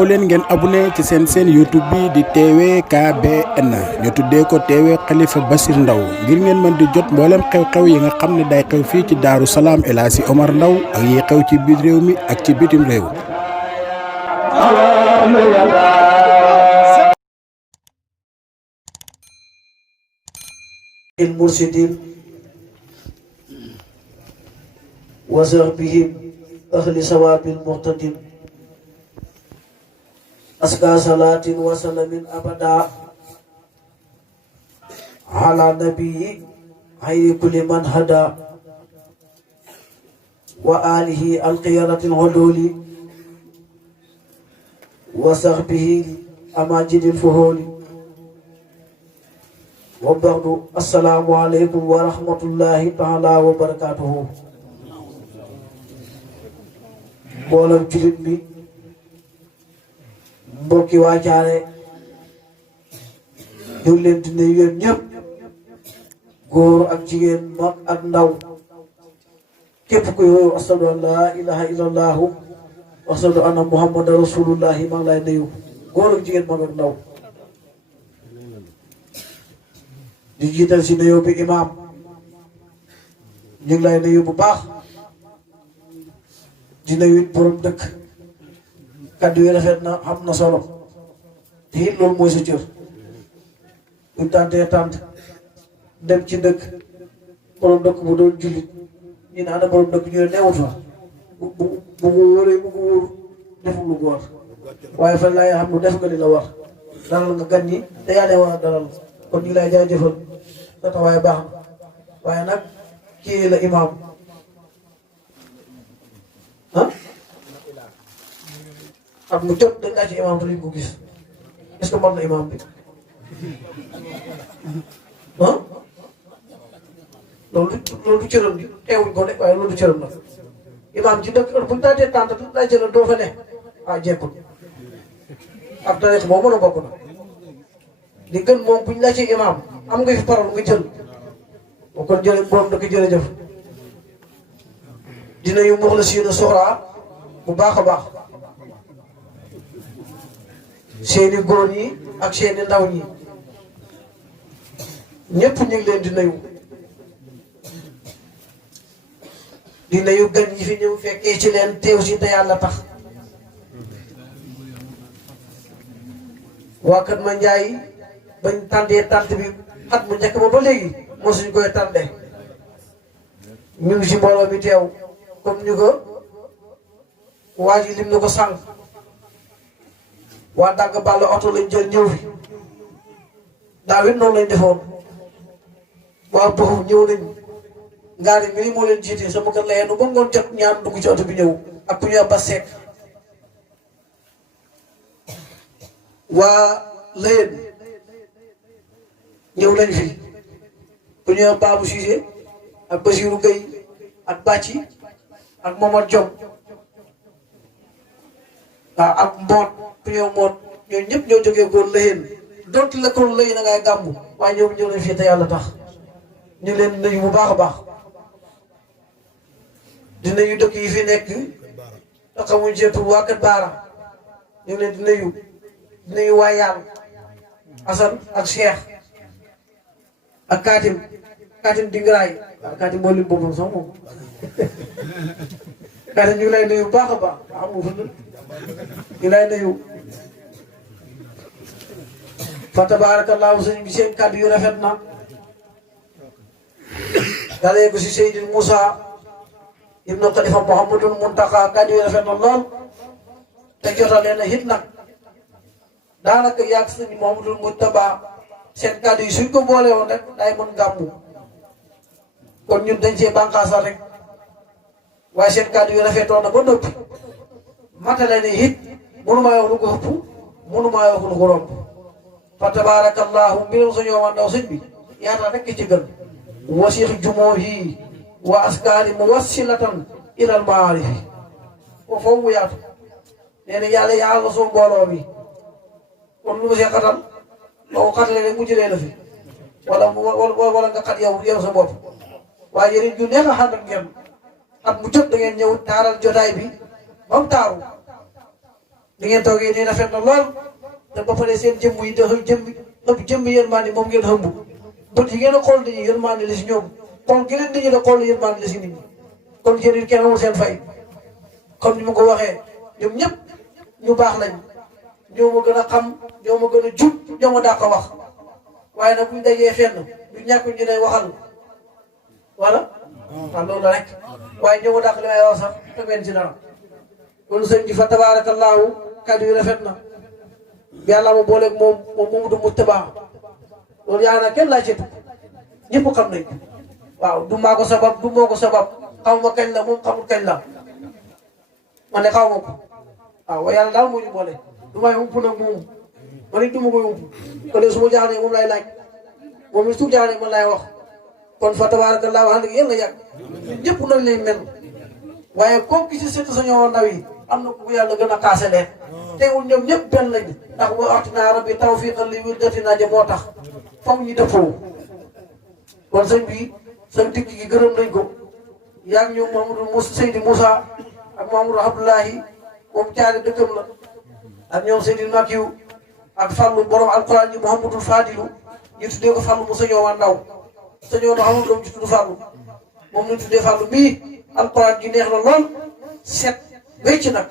gaaw leen ngeen abonné ci seen YouTube bi di TVKBN ñu tuddee ko TV Khalifa Bassir Ndao ngir ngeen mën di jot mboolem xew-xew yi nga xam ne day xew fii ci Daaru Salaam El Hadji Omar Ndao ak yi xew ci biir réew mi ak ci bitim réew. المرشدين وزربهم أهل ثواب المقتدين أزكى صلاة وسلام أبدا على نبي خير كل من هدى وآله القيادة العدول وصحبه أماجد الفهول وبعد السلام عليكم ورحمة الله تعالى وبركاته mboolem julit bi mbokki waajaare ñu leen di nuyu yéen ñëpp góor ak jigéen mag ak ndaw képp ku yow ashadu an laa ilaha illallahu wa ashadu anna muhammadan rasulullahi maa ngi lay nuyu góor ak jigéen mag ak ndaw di jiital si nuyoo bi imaam ñu ngi lay nuyu bu baax di nuyu borom dëkk kaddu yi rafet na xam na solo te it loolu mooy sa cër buñ tàntee tànt dem ci dëkk borom dëkk bu doon jullit ñu ne ana borom dëkk ñu ne neewut fa bu mu wóoree bu mu wóor deful lu góor waaye fan laay xam lu def nga li la war dalal nga gan ñi te yaa leen war a dalal kon ñu lay jaajëfal sa taxawaay baax na waaye nag kii la imaam ak mu jot dañ laa ci imaam te duñ ko gis est-ce que mën na imaam bi loolu du cëram bi teewuñ ko de waaye loolu du cëram nag imaam ci dëkk buñ daatee tànt day jël doo fa ne jekkul ak tarix boo mën a bokk na li gën moom buñ la ci imaam am nga fi parole nga jël boo kon jële borom dëkk jërëjëf dina yu mox la siina soxraa bu baax a baax seeni góor ñi ak seeni ndaw ñi ñëpp ñu ngi leen di nuyu gan ñi fi ñëw fekkee ci leen teew si te yàlla tax waa Kër Ma Njaay bañ tàndee tànt bi at mu njëkk ba léegi moo suñ koy tànde ñu ngi si mbooloo mi teew comme ñu ko waa ji lim na ko sànq waa dàgg bàll oto lañ jël ñëw fi daaw it noonu lañ defoon waa Boxu ñëw nañ ngaari mi ni moo leen jiite sama kër la yenn ba ngoon jot ñaar dugg ci oto bi ñëw ak ku ñuy ba seek waa Layeen ñëw nañ fi ku ñuy Babou Cissé ak Basirou Gueye ak Bàcci ak Momar Diom waaw ak Mboot ku ñëw Mboot ñooñu ñëpp ñoo jógee góor Layeen donte la ko Layeen a ngay gàmmu waaye ñoom ñëw nañ fii te yàlla tax ñu leen nuyu bu baax a baax di nuyu dëkk yi fi nekk te xamuñ seetu waa Kër Baara ñu leen di nuyu waa Yaan Assane ak Cheikh ak Katim Dingaraay waaw Katim moo lim boppam sax moom Katim ñu ngi lay nuyu bu baax a baax xam nga fa ñu lay nuyu fa tabaarakallaahu sëñ bi seen kàddu yu rafet na dalee ko si Seydil Moussa ibnu Khalifa Mouhamadul Muntaka kàddu yu rafet na lool te jotalee na hit nag daanaka yàgg sëñ Mouhamadul Muntaba seen kàddu yi suñ ko boole woon rek day mën gàmmu kon ñun dañ cee bànqaasal rek waaye seen kàddu yu rafetoon na ba noppi matale ne hit mënumaa wax lu ko ëpp mënumaa wax lu ko romb fa tabarakallahu mbirum suñoo wandaw sëñ bi yaata rek ci gën wasix jumoohi wa askari muwassilatan ilal maarifi foofu mu yaatu nee na yàlla yaa la soo mbooloo bi kon lu ma see xatal boo xatalee rek mu jëlee la fi wala nga xat yow sa bopp waaye yéen ñu neex a xam ak ngeen at mu jot da ngeen ñëw taaral jotaay bi ba mu taaru di ngeen toogee nii rafet na lool te ba pare seen jëmm yi dafa jëmm yërmande moom ngeen xëmb bët yi ngeen a xool nit ñi yërmande la si ñoom kon gi leen nit ñi da xool yërmande la si nit ñi kon yéen it kenn amul seen fay comme ni ma ko waxee ñoom ñëpp ñu baax lañ ñoo ma gën a xam ñoo ma gën a jub ñoo ma dàq wax waaye nag buñ dajee fenn du ñàkk ñu ne waxal wala waaw loolu rek waaye ñoo ma dàq li may wax sax te ngeen ci dara kon sëñ bi fa tabaarakallaahu kàddu yi rafet na yàlla ma booleeg moom Mamadou Moustapha loolu yaa na kenn laa ci ñëpp xam nañ waaw du maa ko sabab du moo ko sabab xaw ma kañ la moom xamul kañ la man de xaw ma ko waaw waaye yàlla daal moo ñu boole du may ump nag moom man it du ma koy ump kon de su ma jaaxlee moom lay laaj moom it su jaaxlee man lay wax kon fa tabaarakallaahu wax dëgg yàlla yàgg ñëpp nañ leen mel waaye kooku ci sëtt sa ñoo ndaw yi am na ku yàlla gën a kaase leen teewul ñoom ñëpp benn lañu ndax wa axtinaa rabbi tawfiqan li wirdatinaa ja moo tax foog ñu dëppoo kon sëñ bi sëñ dikk gi gërëm nañ ko yaa ngi ñëw Mamadou Seydi Moussa ak Mamadou Abdoulahi moom caari dëkkam la ak ñoom Seydi Makiyu ak Fallou borom alquran ji Mouhamadou Fadilu ñu tuddee ko Fallou mu sëñoo waa ndaw sëñoo na xamul doom ci tudd Fallou moom lañ tuddee Fallou mii alquran ji neex na lool set wécc nag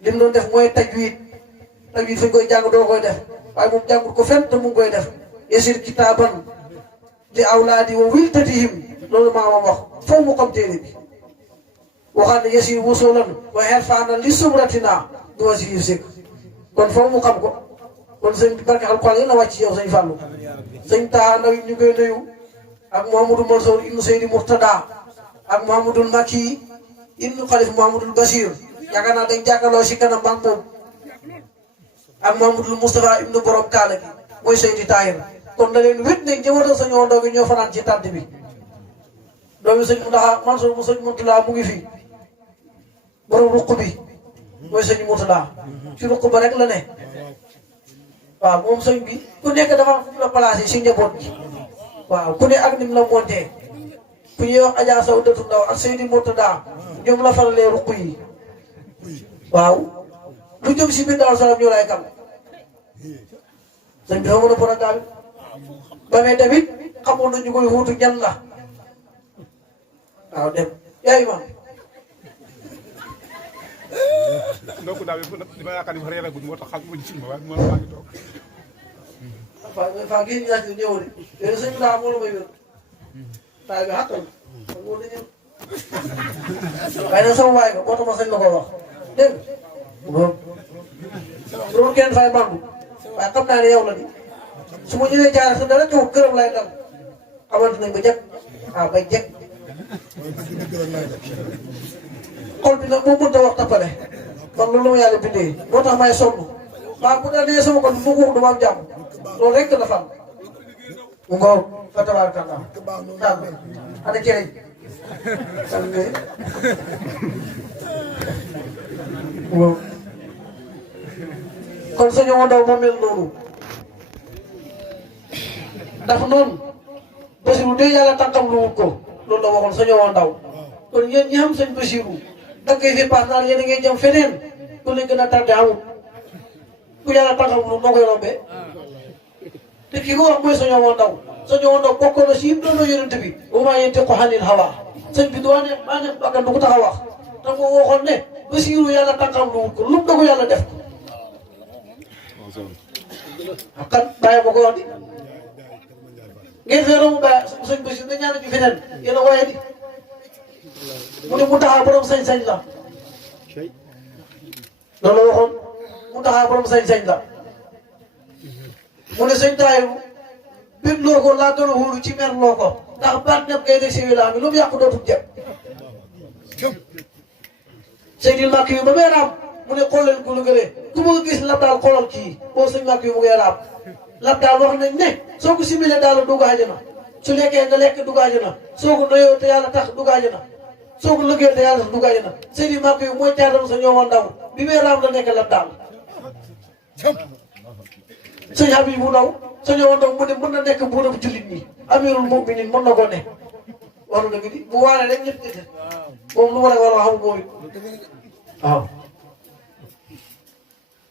li mu doon def mooy tajwid fañ koy jàng doo koy def waaye moom jàngul ko fenn te mu ngi koy def yasir kitaaban li awlaadi wa wildatihim loolu maamam wax foofu mu xam téere bi waxaat ne yasir wusulan wa herfaana li sumratina du wasi yu sëkk kon foofu mu xam ko kon sëñ bi barke alquran yi la wàcc yow sëñ Fallou sëñ taa ndaw ñu koy nuyu ak Mouhamadou Mansour ibnu Seydi Murtada ak Mouhamadoul Makki ibnu Xalif Mouhamadoul Bachir yaakaar naa dañ jàkkaarloo si kanam bank moom ak Mouhamadoul Moustapha ibnu borom kaala gi mooy Seydi Tahir kon da leen wét ne njëwatal sa ñoo ndaw gi ñoo fanaan ci tànt bi doomi sëñ Mountakha Mansour mu sëñ Mourtada mu ngi fi borom ruq bi mooy sëñ Mourtada ci ruq ba rek la ne waaw moom sëñ bi ku nekk dafa am fu mu la placé si njaboot gi waaw ku ne ak nim la montee ku ñuy wax Adja Sow dëtu ndaw ak Seydi Mourtada ñoom la faralee ruq yi waaw lu jëm si biir Daaru Salaam ñoo lay kam sëñ bi xamoon na programme ba mais tamit xamoon na ñu koy wuutu ñan la waaw dem yaay ma donc daal dama yaakaar ni réer a gudd moo tax xam nga ci ma waaye maa ngi toog. faa génn ñaar ñëw de yooyu sëñ bi daa moo la may wér taay bi xàttal kon moo la ñëw waaye nag sama waay ba moo tax ma sañ la ko wax dégg nga loolu kenn fay mandu waaye xam naa ne yow la ni su ma ñëwee jaaree sa dara ñëw këram lay dal xamante nañ ba jekk waaw bay jekk xol bi nag moo mënta wax tappale man loolu la ma yàlla bindee moo tax may sonn waaw bu dee sama xol bu ma dama am jàmm loolu rek la fan mu ngoor fa tabarakallah daal ana cereñ xam nga kon sëñ Omar Ndaw moo mel noonu dafa noonu Basiru de yàlla tànkam lu wut ko loolu la waxoon sëñ Omar Ndaw kon yéen ñi xam sëñ Basiru da koy fi paas naan yéen a ngay jëm feneen ku leen gën a tardé amul ku yàlla tànkam lu noo koy rombee te ki ko wax mooy sëñ Omar Ndaw sëñ Omar Ndaw bokkoon na si yëpp doon na yonent bi wa maa yantiqu anil hawaa sëñ bi doo ne maa ne bakkan du ko tax a wax te moo waxoon ne Basiru yàlla tànkam lu wut ko lu mu dogu yàlla def ko kan bàyyi ma ko wax di ngeen feeroo mu bàyyi sëñ Basiru nga ñaan ñu feneen yéen a waaye di mu ne mu taxaa borom sañ-sañ la loolu waxoon mu taxaa borom sañ-sañ la mu ne sëñ Tahir bég loo ko laa gën a wóolu ci mer loo ko ndax baat ñëpp ngay def si wilaam yi lu mu yàqu dootul jëm Seydil Makki yu ba may raam mu ne xool leen ku lu gëlee ku bëgg a gis lab daal xoolal kii boo sëñ Makki yu mu ngay raam lab daal wax nañ ne soo ko simile daal dugg àjjana su lekkee nga lekk dugg àjjana soo ko noyoo te yàlla tax dugg àjjana soo ko liggéeyee te yàlla tax dugg àjjana Seydil Makki yu mooy caatam sa ñooma ndaw bi may raam la nekk lab daal sëñ Habib bu ndaw sa ñooma ndaw mu ne mën na nekk buuram jullit ñi amirul mu'minin mën na ko ne wax na dëgg di bu waaree rek ñëpp gis moom lu ma rek war a xam moom it waaw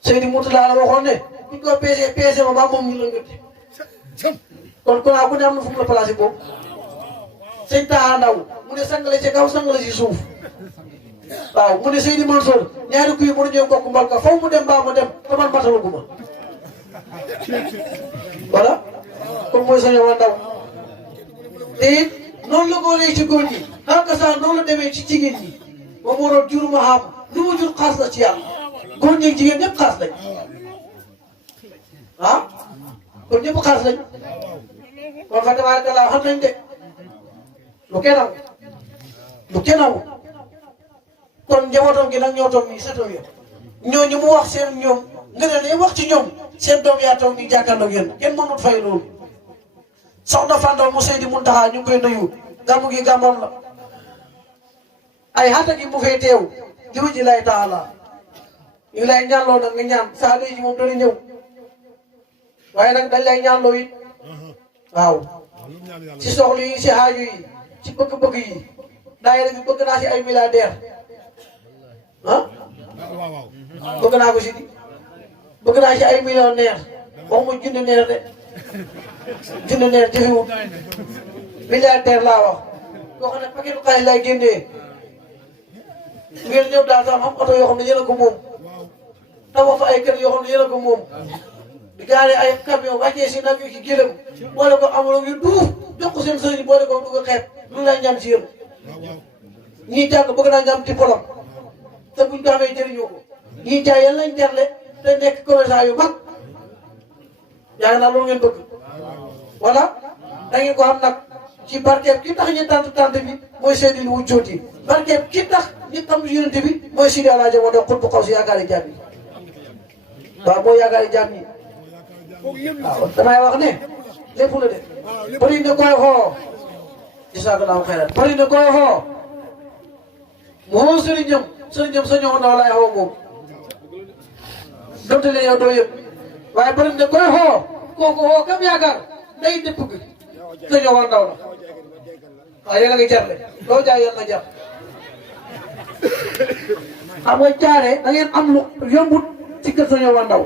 Seydi Moutala la waxoon ne buñ ko peese ma ba moom ñu la ngëtte kon ku ne am na fu mu la placé boobu sëñ Taha Ndaw mu ne sangale ci kaw sangale ci suuf waaw mu ne Seydi Mansour ñaari kuy mënu ñëw bokk mbalka faw mu dem mbaa ma dem te man matalaguma voilà kon mooy sëñ Omar Ndaw te it noonu la góoree ci góor ñi xanaa saa noonu la demee ci jigéen ñi moom moo doon juruma xam lu mu jur xaas la ci yàlla góor ñi ak jigéen ñëpp xaas lañ ah kon ñëpp xaas lañ kon fa tabarakallah xam nañ de lu kenn amul kon njabootam gi nag ñoo toog nii sa toog ya ñooñu mu wax seen ñoom nga ne wax ci ñoom seen doom yaa toog nii jàkkaarloog yéen kenn mënut fay loolu soxna Fandal mu Seydi Muntaxa ñu ngi koy nuyu gàmmu gi gàmmoon la ay xata gi mu fay teew li wajhi laahi taala ñu ngi lay ñaanloo nag nga ñaan saa ji moom dana ñëw waaye nag dañ lay ñaanloo it waaw ci soxla yi ci xaaju yi ci bëgg-bëgg yi daayira bi bëgg naa ci ay milliardaire ah bëgg naa ko si di bëgg naa ci ay millionnaire waxuma junneneer de junneneer jëfewut milliardaire laa wax koo xam ne paquet xaalis lay génnee ngeen ñëw daal sax am oto yoo xam ne yéen a ko moom tabax fa ay kër yoo xam ne yéen a ko moom di gaare ay camion wàccee si nag yu ci gëlëm boole ko amuloo yu duuf jox ko seen sëriñ boole ko dugg xeeb lu lay ñaan ci yéen ñii jàng bëgg naa ñu am diplôme te buñ ko amee jëriñoo ko ñii jaay yan lañ terle te nekk commerçant yu mag yaakaar naa loolu ngeen bëgg voilà da ngeen ko am nag ci barkeeb ki tax ñu tant bi mooy Seydi Wu Jooti barkeeb ki tax ñu xam yonent bi mooy Sidi Alaaji moo doon xutbu xaw si yaakaari jaam yi waaw mooy yaakaari jaam yi waaw damay wax ne lépp la de bëri na koy xoo jazaakallaahu xayran bëri na koy xoo mu xoo sëriñam sa ñëw ndaw laay xoo moom donte leen yow doo yëpp waaye bëri na koy xoo kooku xoo kam yaakaar day dëpp gi sa ñëw ndaw la waaw yéen a ngi jarle loo jaay yéen na jar xam nga jaare da ngeen am lu yombut ci kër sa ñëw ndaw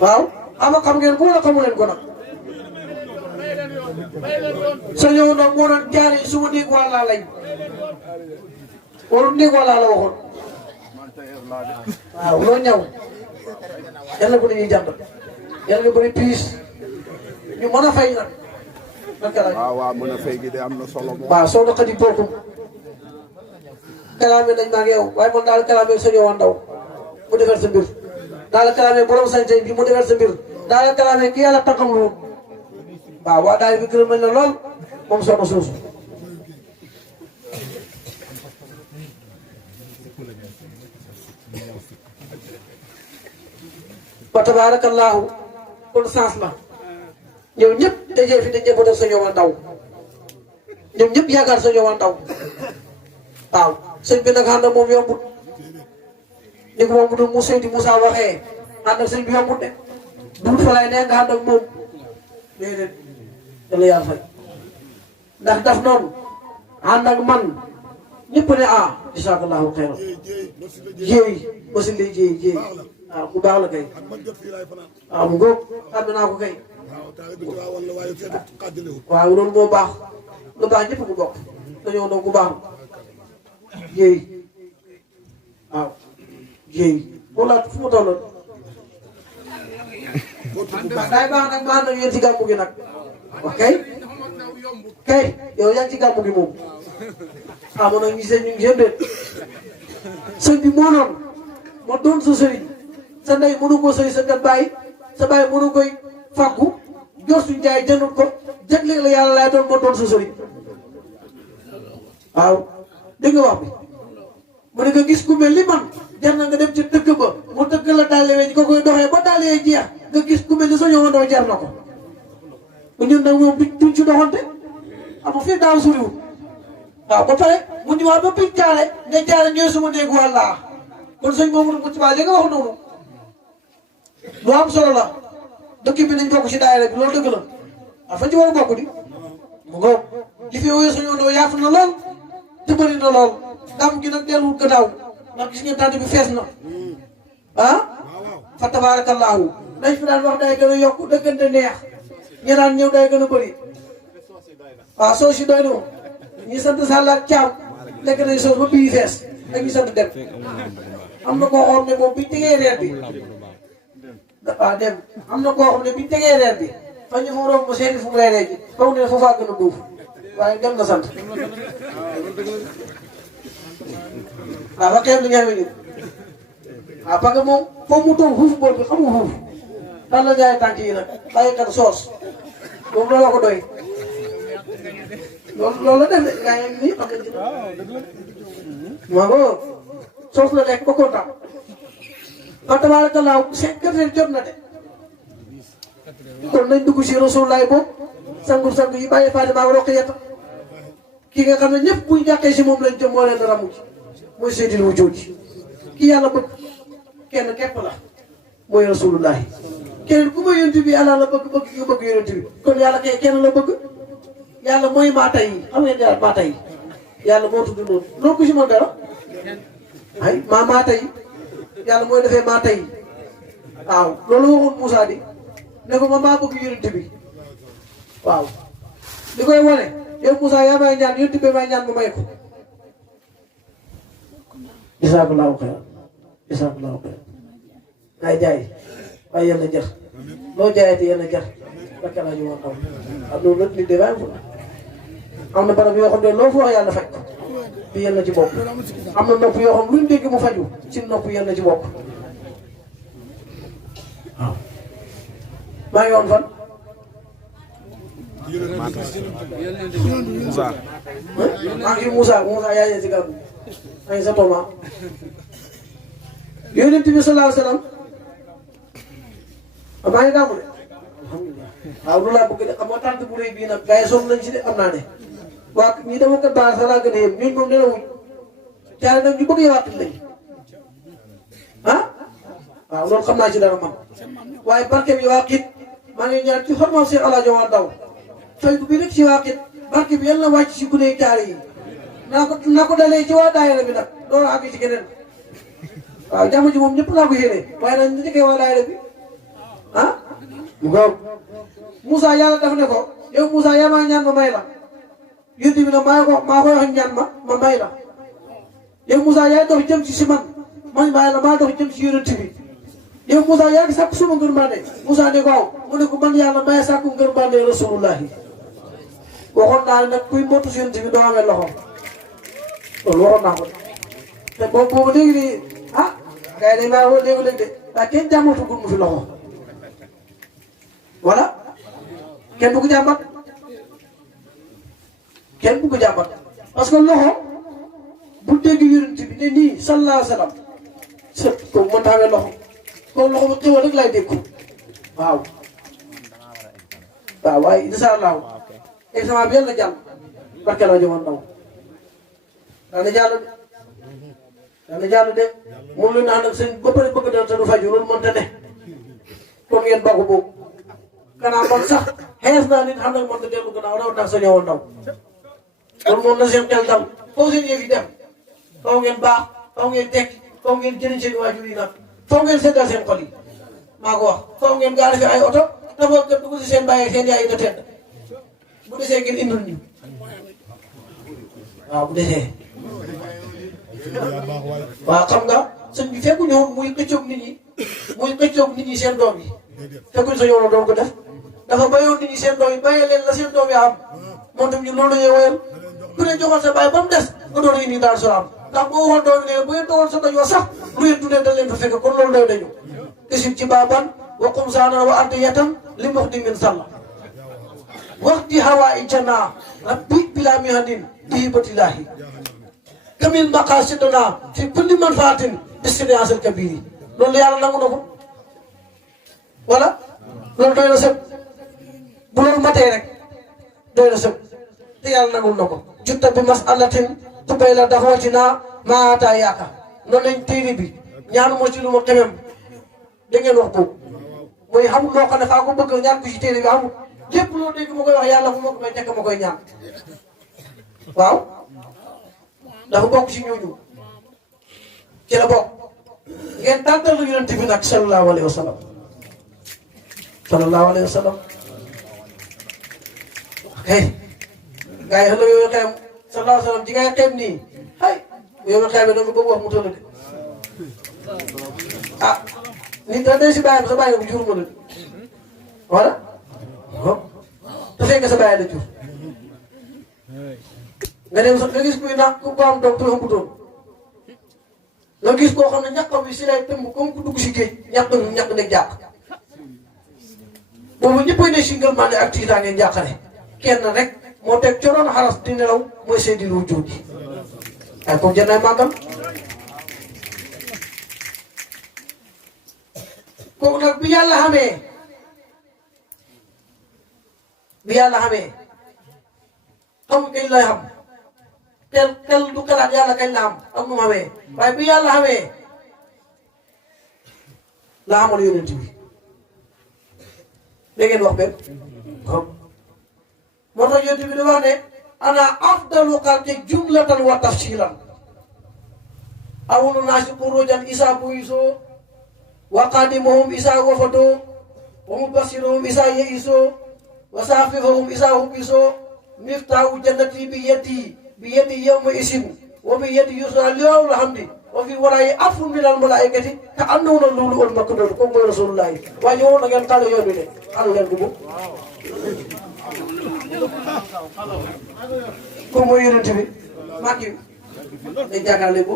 waaw xam ngeen ko wala xamu leen ko nag sa ñëw ndaw moo doon jaare su ma néeg wàllaa lañ wala néeg wàllaa la waxoon waaw loo ñëw yàlla bu ñuy jànd yàlla nga bëri piis ñu mën a fay nag waaw mën a fay gi de am na solo moom. waaw soo naqati bokkum kalaame nañ ma ak yow waaye man daal kalaame sa ñëw ndaw mu defar sa mbir daal kalaame borom sañ-sañ bi mu defar sa mbir daal kalaame ki yàlla taxam lu waaw waa daal bi gërëm nañ la lool moom soxna suusu wa tabaarakallaahu kon sens la ñoom ñëpp dajee fi dañ jëfandikoo sa ñëw ndaw ñoom ñëpp yaakaar sa ñëw ndaw waaw sëñ bi nag ànd ak moom yombut ni ko moom mu Seydi Moussa waxee ànd ak sëñ bi yombut de duut fa lay ne nga ànd ak moom déedéet yàlla yaa fay ndax daf noonu ànd ak man ñëpp ne ah jazaakallaahu xayran jéey aussi lay jéey waaw ku baax la kay waaw mu góob xam naa ko kay waaw loolu moo baax lu baax ñëpp ku bokk dañoo doon ku baax jéey waaw jéey moom laa fu mu tolloon daay baax nag maa nag yéen ci gàmmu gi nag wax kay yow yaa ngi ci gàmmu gi moom amoon na ñu seen ñu ngi déet sëñ bi moo noonu moo doon sa sëriñ sa ndey mënu ko sëriñ sa kat bàyyi sa bàyyi mënu koy fàggu jor suñ jaay jëndul ko jagleel la yàlla laay doon moo doon sa sëriñ waaw dégg nga wax bi mu ne nga gis ku mel ni man jar na nga dem ci dëkk ba mu dëkk la daale weñ ko koy doxee ba daale jeex nga gis ku mel ni sa ñëw ndaw jar na ko ñun nag moom duñ ci doxante amu fii daaw suriwul waaw ba pare mu ñëwaat ba biñ jaare nga jaare ñooy suma néegu wàllaa kon sëñ moomu mu ci baa li nga wax noonu lu am solo la dëkk bi nañ bokk ci daayira bi loolu dëgg la waaw fa ci war a bokk di mu ngoog li fi wooyee suñu ndoo yaatu na lool te bëri na lool gàmm gi nag delluwul gannaaw ndax gis ngeen tànt bi fees na ah fa tabaarakallaahu dañ fi daan wax day gën a yokk dëggante neex ñi daan ñëw day gën a bëri waaw soos yi doy na moom ñi sant Sall ak Thiam lekk nañ soos ba bii fees ak ñi sant dem am na koo xam ne moom biñ tegee reer bi waaw dem am na koo xam ne biñ tegee reer bi fa ñu fa romb seeti fu mu reeree ji foog ne foofaa gën a duuf waaye dem na sant waaw fa xeeb li nga xam ne waaw parce que moom foofu mu toog fuuf bool bi xamul fuuf tan la jaay tànk yi nag bàyyi kat soos moom loolu la ko doy loolu la def de gaa yi nii xam nga waaw soos la lekk ba kontaan fa tabaarakallaahu 5 heures jot na de kon nañ dugg si Rasulullaay boobu sangu yi bàyyi Fatima Roqiyata ki nga xam ne ñëpp buñ jàqee si moom lañ jëm moo leen dara mujj mooy seydil wujuud ki yàlla bëgg kenn képp la mooy Rasulullaay keneen ku ma yonent bi yàlla la bëgg nga bëgg yonent bi kon yàlla kay kenn la bëgg yàlla mooy maata yi xam ngeen daal maata yi yàlla moo tudd noonu loolu ku si mën dara ay maata yi yàlla mooy defee maata yi waaw loolu waxoon Moussa di ne ko maa bëgg yonent bi waaw li koy wane yow Moussa yaa may ñaan yonent bi may ñaan mu may ko jazaakallaahu xayran jazaakallaahu xayran ngay jaay waaye yéen a jar loo jaayati yéen a jar bakka laa ñu wax taw am loolu nag nit de bàyyi fu am na barab yoo xam ne loo fa wax yàlla faj ko bi yéen na ci bopp am na nopp yoo xam luñ dégg mu faju ci nopp yéen na ci bopp waaw maa ngi woon fan maa ngi Moussa yaa ngi si gàddu maa ngi sa tooma yonent bi sallallahu alayhi wa sallam maa ngi gàmmu de alhamdulilah waaw lu laa bëgg de xam nga tànt bu rëy bii nag gars yi sonn nañ si de am naa ne waa ñi dama ko baax sax laa gën a yem ñun moom dina wuñ caare nag ñu bëgg yowaat lañ ah waaw loolu xam naa ci dara man waaye barke bi waa xiit maa ngi ñaan ci xormaam Cheikh El Hadj Omar Ndaw fay bi rek ci waa xiit barke bi yàlla na wàcc si gune caare yi naa ko dalee ci waa daayira bi nag loolu àgg ci keneen waaw jàmm ji moom ñëpp laa ko yéene waaye nag ñu njëkkee waa daayira bi ah mu gaaw Moussa yàlla daf ne ko yow Moussa yaa maa ñaan ma may la yonent bi nag maa koy wax ñaan ma may la yow Moussa yaay dox jëm si man may la maa dox jëm si yonent bi yow Moussa yaa ngi sàkk suma ngërmande Moussa ne ko waaw mu ne ko man yàlla may sàkku ngërmande Rasulullahi waxoon naa ne nag kuy mbottu si yonent bi doo amee loxo loolu waxoon naa ko te boobu léegi nii ah gars yi dañ maa woo léegi-léegi de waaye kenn jàmmatugul mu fi loxo voilà kenn du ko jàmbat kenn du ko jàmbat parce que loxo bu dégg yonent bi ne nii sallallahu alayhi wa sallam sët kooku mën taamee loxo kooku loxo bu xéwal rek lay dégg ko waaw waaye incha allahu examen bi yàlla jàll barke la joxoon ndaw daana jàll de moom lu naan nag sëñ ba pare bëgg dara te du faju loolu mënta ne kon ngeen bokk boobu kanaa man sax xees naa nit xam nag mënta dellu gannaaw raw ndax sa ñëwoon ndaw loolu moom na seen xel dal foo seen yëf yi dem faw ngeen baax faw ngeen tekki faw ngeen jëriñ seen waajur yi nag faw ngeen seddal seen xol yi maa ko wax faw ngeen gaari fi ay oto dafa gën dugg si seen bàyyi seen yaay yi da tedd bu desee ngeen indul ñu waaw bu desee waaw xam nga sëñ bi fekku ñëw muy xëccoog nit ñi seen doom yi fekkuñ sa yoon doon ko def dafa bayoon nit ñi seen doom yi bàyyee leen la seen doom yi am moom tam ñu loolu la ñuy woyal ku ne joxoon sa bàyyi ba mu des nga doon indi daal salaam ndax boo waxoon doom yi ne bu ngeen doon sa doj wax sax lu ngeen dundee dañ leen fa fekk kon loolu doy dañu isim ci baaban waqum saana wa ardiyatan li wax di min sàll wax di hawa i janaa rabbi bila mihanin dihibatillaahi kamil maqasidana fi kulli manfaatin istinaasal kabiri loolu yàlla nangu na ko voilà loolu doy na sëb bu loolu matee rek doy na sëb te yàlla nangul na ko jutta bi masalatin tubay la daxootina maataa yaaka noonu lañ téere bi ñaanu moo ci lu ma xemem da ngeen wax boobu mooy xamul loo xam ne faa ko bëgg ñaan ko ci téere bi amul lépp loo dégg ma koy wax yàlla fu ma ko may njëkk ma koy ñaan waaw dafa bokk ci ñooñu ci la bokk ngeen tàntal lu yonent bi nag sallallahu alayhi wa sallam sallallahu alayhi wa sallam hey gars yi ëllëg yow xeem sallallahu alayhi wa sallam ji ngay xeem nii hay yow xeem da nga bëgg wax mu tëdd de ah nit da day si bàyyam sa bàyyi bu jur ma la voilà te fekk sa bàyyi la jur nga dem sax nga gis kuy naax ku am doom te ëmb doom nga gis koo xam ne ñàkkam bi si lay tëmb comme ku dugg si géej ñàkk nekk jàpp boobu ñëppay ne si ngërmande ak tiitaange njàqare kenn rek moo teg coroon xaras di nelaw mooy Seydil Wujuud ay ko jënday màggal kooku nag bi yàlla xamee xamul kañ lay xam tel du xalaat yàlla kañ la am ak nu mu xamee waaye bi yàlla xamee la xamal yonent bi da ngeen wax benn comme moo tax yonent bi di wax ne ana afdalu xalqi jumlatan wa tafsilan awwalu naasi xurujan isa buisoo wa qadimuhum isa wafatoo wa mubasiruhum isa yeisoo wa saafihuhum isa hubisoo miftaahu jannati bi yadi yawma isin wa bi yadi yusra liwaawul hamdi wa fi waraayi alfun min al malaikati ka annahum lu'lu'un maknuun kooku mooy rasulullahi waaye ñëwoon na ngeen xaalu yoon bi de xaalu leen dugg kooku mooy yonent bi màgg day jàkkaarle ko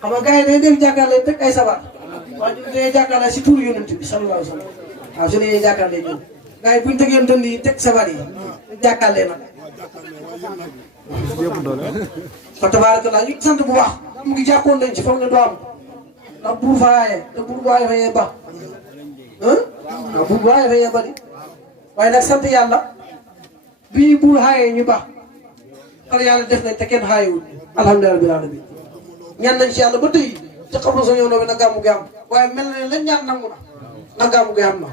xam nga gars yi dañuy def jàkkaarle teg ay sabar waaye ñu dañuy jàkkaarle si tuuru yonent bi sallallahu alayhi wa sallam waaw su dañuy jàkkaarle ñoom gars yi buñ tegee dënd yi teg sabar yi jàkkaarle nag fa tabarakallah ñu sant bu baax mu ngi jàppoon nañ ci foog ne doo am ndax buur faaye te buur waaye fayee ba waaw buur waaye fayee ba di waaye nag sant yàlla bii buur xaayee ñu baax xale yàlla def nañ te kenn xaayewul alhamdulilah rabbil alamin ñaan nañ ci yàlla ba tey ci xam na sa ñëw na bi na gàmmu gi am waaye mel na ne lañ ñaan nangu na gàmmu gi am na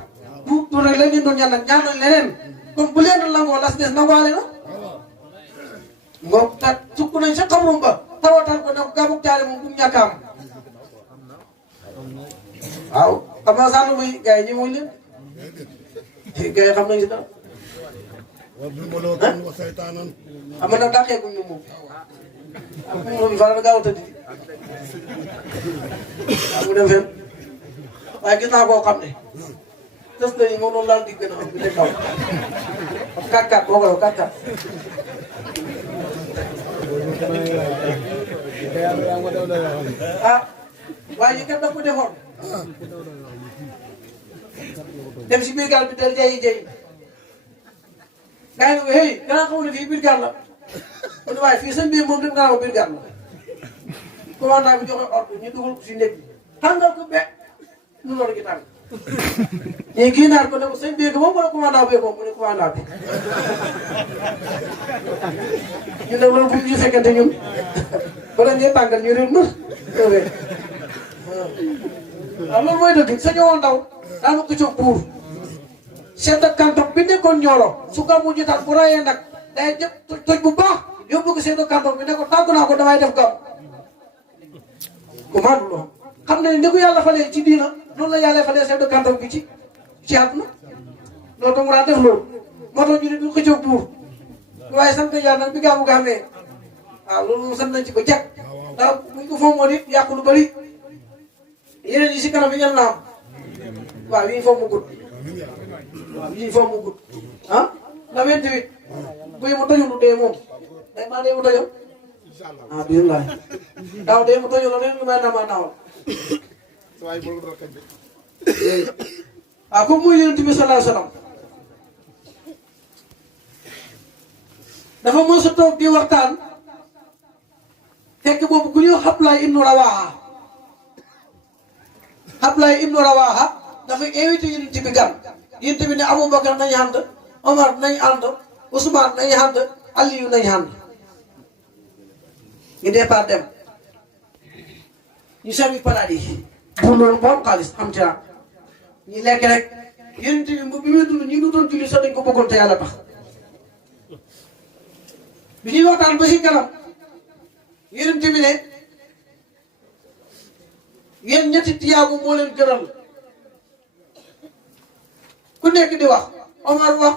du rek lañ leen doon ñaan nag ñaan nañ leneen comme bu leen nangoo las des nanguwaale na moom tat sukk nañ sa xabrum ba tawatal ko ne ko gàmmu jaare moom bu mu ñàkk am waaw xam nga sànn muy gars yi ñi muy leen gars yi xam nañ si dara xam nga nag dàqee guñ ñu moom ak moom bi faral gaaw a tëdd waaw mu dem fenn waaye gis naa koo xam ne tës nañu moom noonu laal digg na xam bi teg kaw 4-4 boo ko yow 4-4 ah waaye ñu kat daf ko defoon dem si biir gaal bi del jayi jayi gars yi ne ko hey gannaaw xamul ne fii biir gaal la mu ne waaye fii seen biir moom dem gannaaw biir gaal la commandant bi joxe ordre ñu dugal ko si néeg bi tàngal ko be nu loolu gi tàng ñu kii naar ko ne ko seen biir moom wala commandant bi moom mu ne commandant bi ñu ne loolu bu ñu fekkente ñun bala ñuy tàngal ñu réer mër waaw loolu mooy dëgg sa ñëwoon ndaw daana ko coow buur chef de canton bi nekkoon Nioro su gàmmu ñu tax bu rayee nag day jëp toj bu baax yóbbu ko chef de canton bi ne ko tàggu naa ko damay def gàmm ku maandu loo xam ne ni ko yàlla falee ci diina noonu la yàlla falee chef de canton bi ci àdduna loolu tam def loolu moo tax ñu ne du ko coow buur waaye sant yàlla nag bi gàmmu ga amee waaw loolu moom sant nañ ci ba jag ndax buñ ko foofu moo di yàqu lu bëri yeneen yi si kanam yi ñan na am waaw yi ñu foofu mu gudd waaw yi ñu foofu mu gudd ah la 28 buy mu tojul lu dee moom day maa dee mu tojul ah bisimilah daaw dee mu tojul leen lu may namaa naawal waaw comme muy yonent bi sallallahu alayhi wa sallam dafa mos a toog di waxtaan fekk boobu ku ñëw Ablaye ibnu Rawaha dafa invité yonent bi gan yonent bi ne Aboubacar nañu ànd Omar nañu ànd Ousmane nañu ànd Aliou nañu ànd ñu départ dem ñu servi palaat yi pour loolu moom xaalis am ci naan ñu lekk rek yonent bi bi muy dund ñu doon julli sax dañ ko bëggoon te yàlla tax bi ñuy waxtaan ba si kanam yonent bi ne yéen ñetti tiyaabu moo leen gënal ku nekk di wax Omar wax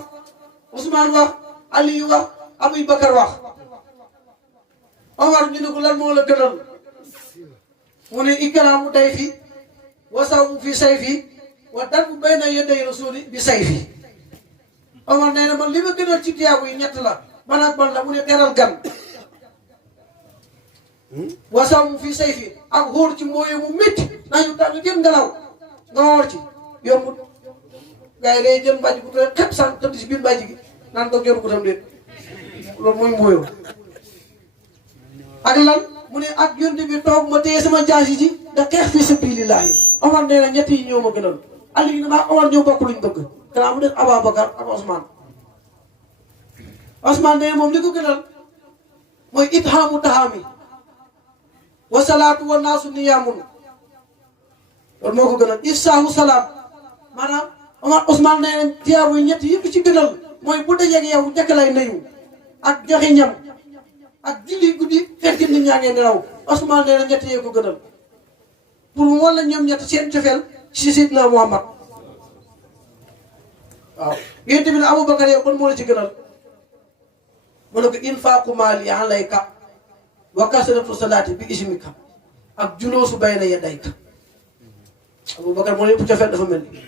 Ousmane wax Aliou wax Abou Bakar wax Omar ñu ne ko lan moo la gënal mu ne ikraamu dayfi wa sawmu fi sayfi wa darbu bayna yaday rasuli bi sayfi Omar nee na man li ma gënal ci tiyaabu yi ñett la ban ak ban la mu ne teral gan wa sawmu fi sayfi ak xóor ci mooye mu métti nañu tàng jëm ngelaw nga woor ci yombut gars yi day jël mbàjj bu tooy xepp san tëdd si biir mbàjj gi naan ko jëru ko tam déet loolu mooy mbooyo ak lan mu ne ak yonte bi toog ma téye sama jaasi ji da xeex fi sabilillahi Omar nee na ñett yi ñoo ma gënal Aliou ne maa Omar ñoo bokk luñ bëgg kanaa mu def Ababacar ak Ousmane nee moom li ko gënal mooy ithamu tahami wa salaatu wa naasu niyaamun loolu moo ko gënal ifsaahu salaam maanaam Omar Ousmane nee nañ tiyaabu yi ñett yëpp ci gënal mooy bu dajeeg yow njëkk lay nuyu ak joxe ñam ak julli guddi fekk nit ñaa ngee nelaw Ousmane nee na ñett yee ko gënal pour wala ñoom ñett seen cofeel ci Seydina Muhammad waaw yéen tamit Aboubacar yow kon moo la ci gënal mu ne ko infaaqu maali alayka wa kasratu salaati bi ismika ak juloosu bayna yadayka Aboubacar moo yëpp cofeel dafa mel ni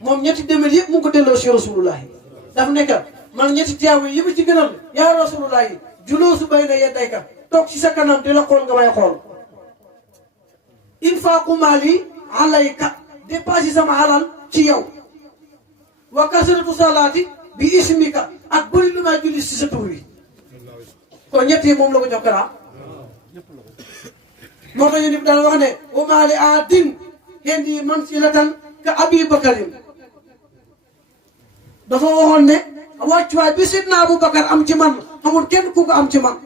moom ñetti demel yëpp mu ngi ko delloo si rasulullahi dafa nekk man ñetti tiyaabu yi yëpp ci gënal yaa rasulullahi juloosu bayna yadayka toog ci sa kanam di la xool nga may xool infaaqu maali alayka dépassé sama alal ci yow wa kasratu salaati bi ismika ak bëri lu may julli si sa tur wi kon ñett yi moom la ko jox kara moo tax ñu daan wax ne wa maali aadin hendi mansilatan ka Abi Bakarin dafa waxoon ne wàccuwaay bi Sidna Abou Bakar am ci man amul kenn ku ko am ci man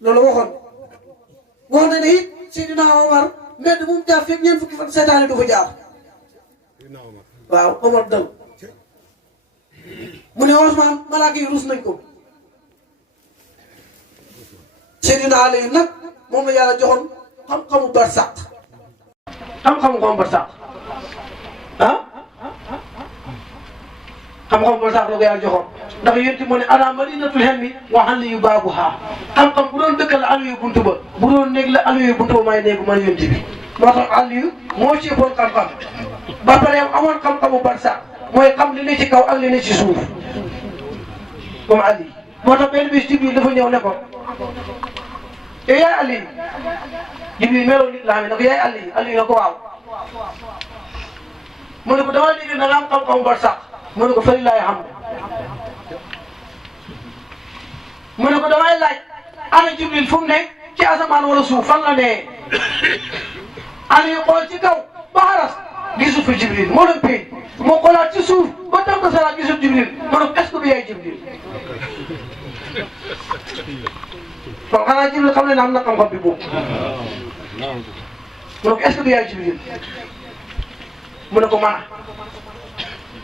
loolu waxoon wax na ne it Seydina Omar mbedd mu jaar fekk ñeent fukki fan seytaane du fa jaar waaw Omar dal mu ne Ousmane malaaka yi rus nañ ko Seydina Ali nag moom la yàlla joxoon xam-xamu barsàq xam-xamu barsàq ah xam-xamu barsàq la ko yàlla joxoon ndax yéen moo ne ala madinatul hilmi wa aliyu baabuha xam-xam bu doon dëkkal la aliyu buntu ba bu doon néeg la aliyu buntu ba may néegu man yonti bi moo tax aliyu moo ci ëppoon xam-xam ba pare amoon xam-xamu barsàq mooy xam li ne ci kaw ak li ne ci suuf moom Ali moo tax benn bis Jibril dafa ñëw ne ko yow yaay Ali Jibril meloo nit laa mi ne ko yaay Ali Ali ne ko waaw mu ne ko dama dégg na nga am xam-xamu barsàq mu ne ko fa lillahi hamdu mu ne ko damay laaj ana Jibril fu mu ne ci asamaan wala suuf fan la ne Ali xool ci kaw ba xaras gisul fa Jibril moo doon pay moo xoolaat ci suuf ba tam ko salaat gisul Jibril ma ne ko est-ce que du yaay Jibril kon xanaa Jibril xam ne am na xam-xam bi boobu mu ne ko est-ce que du yaay Jibril mu ne ko mana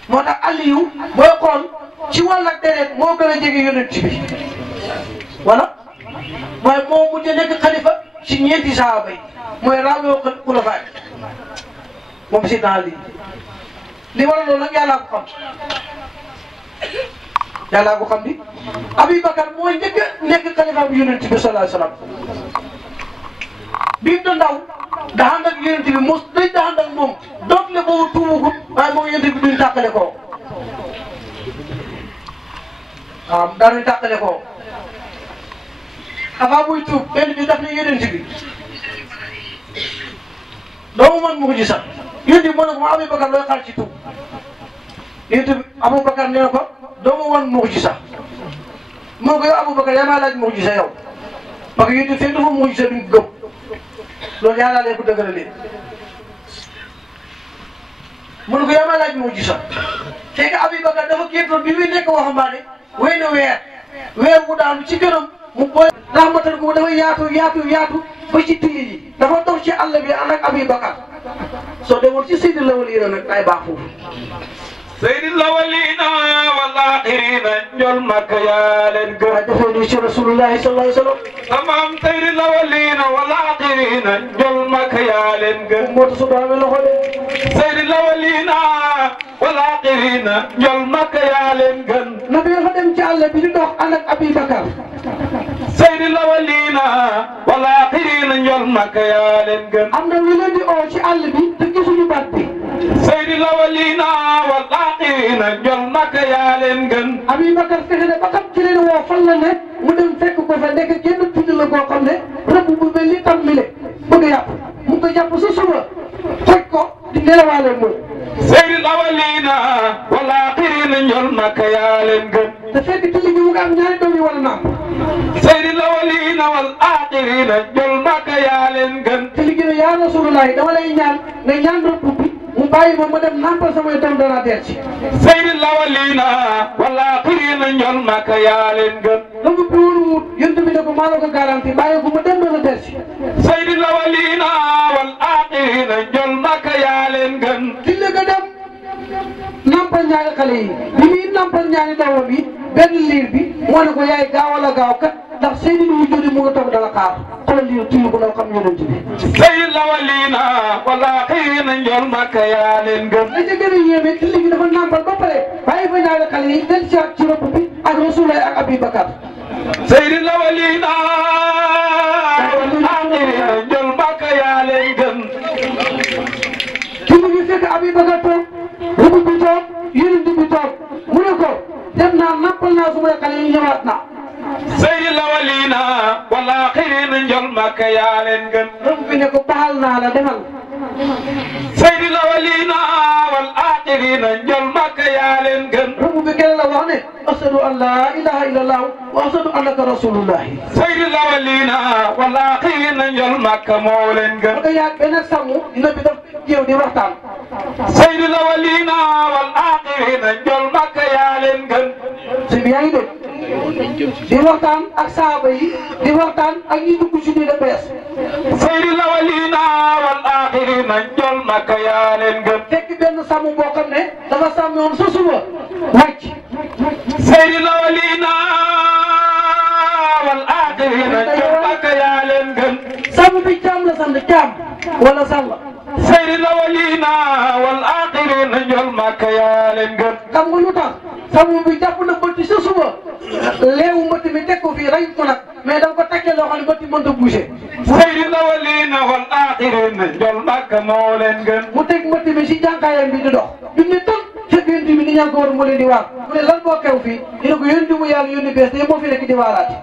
moo tax Aliyu booy xool ci wàll ak deret moo gën a jege yonent bi voilà waaye moo mujj nekk xalifa ci ñeenti sahaaba yi mooy raawoo xulafaay moom Seydina Ali li waral loolu nag yàllaa ko xam yàllaa ko xam ni Abi Bakar mooy njëkk a nekk xalifa bi yonent bi sallallahu alayhi wa sallam bi mu ndaw daxand ak yonent bi mos day daxand ak moom doot le boobu tuumagut waaye moom yonent bi duñ tàqale koo waaw daanuñ tàqale koo avant muy tuub benn bi daf ne yonent bi doomu man mu ko ci sax yonent bi moo ne ko ma Abi Bakar looy xaar ci tuub yonent bi Abou Bakar nee na ko doomu wan mu ko ci sax moo ko yow Abou Bakar yaa maa laaj mu ko ci sa yow parce que yonent bi fekk dafa mu ko ci sa duñ gëm loolu yàlla leen ko dëgëralee mu ne ko yaa ma laaj moo gisa fekk Abi Bakar dafa géntoon bi muy nekk waxambaane wéy na weer bu daanu ci gënam mu boole rahmatal ko dafa yaatu ba ci tilli yi dafa dox ci àll bi ànd ak Abi Bakar soo demoon ci Seydil Awwalina nag day baax foofu Seydil Awwalina wal والآخرين جل مكيال دفن رسول الله صلى الله عليه وسلم تمام سير الأولين والآخرين جل مكيال موت سبحان الله سير الأولين والآخرين جل مكيال نبي خدم جعل بيدوخ أنك أبي بكر سير الأولين والآخرين جل مكيال أمنا ولدي أو شيء الله بي تكيسوني باتي سير الأولين والآخرين جل مكيال أبي بكر فخنا بكم كلنا وفلنا مدام فك كوفا نك كين تودل كو خامني رب بو ملي تاملي بغا ياب مكو جاب سوسو فكو دي نلوالé mo سير الأولين والآخرين جل مكيال te fekk ci liggéey mu am ñaari doom yi wala naam سير الأولين والآخرين جل مكيال te liggéey ya rasulullah dama lay ñaan nga ñaan rop bi mu bàyyi ma dem nampal samay doom dana der ci سير الأولين والآخرين جل مكيال lamu bi wonu yent bi ne ko maa la ko garanti bàyyi ko ma dem dana der ci سير الأولين والآخرين جل مكيال ki nga dem nampal ñaari xale yi bi muy nampal ñaari doomam yi benn liir bi moo ne ko yaay gaaw wala gaaw kat ndax seeni lu jóge mu nga toog dala xaar xoolal liir tuuti ko xam yonent bi سير الأولين والآخرين جل مكيال la ca gën a yéeme ci liggéey dafa nampal ba pare bàyyi fa ñaari xale yi del ci ci ropp bi ak Rasulullah ak Abi Bakar سير الأولين والآخرين جل مكيال ci mu ngi fekk Abi Bakar toog ropp bi toog yonent bi toog mu ne ko dem naa nampal naa suma xale yi ñëwaat na سير الأولين والآخرين جل مكيال ropp bi ne ko baal naa la demal سير الأولين والآخرين جل مكيال ropp bi kenn la wax ne ashadu an la ilaha illallah wa ashadu annaka rasulullah سير الأولين والآخرين جل مكمول nga yaag benn sàmm dina bi daf jéew di waxtaan سير الأولين والآخرين جل مكيال si bi yaa ngi dégg di waxtaan ak saaba yi di waxtaan ak ñi dugg ci diine bees سير الأولين والآخرين جل مكيال fekk benn sàmm boo xam ne dafa sàmmoon sa suba wàcc سير الأولين والآخرين جل مكيال sàmm bi caam la sant caam wala sàll سير الأولين والآخرين جل مكيال xam nga lu tax sàmm bi jàpp na bëtt sa suba léewu mbëtt mi teg ko fii rey ko nag mais da nga ko takkee loo xam ne mbëtt mënta bouger سير الأولين والآخرين جل مكمول mu teg mbëtt mi si jànkaayam bi di dox bi mu ne tënk fekk yonent bi ni ñaan ko war mu leen di waar mu ne lan moo xew fii ñu ne ko yonent mu yàlla yónni bees te moo fi nekk di waaraati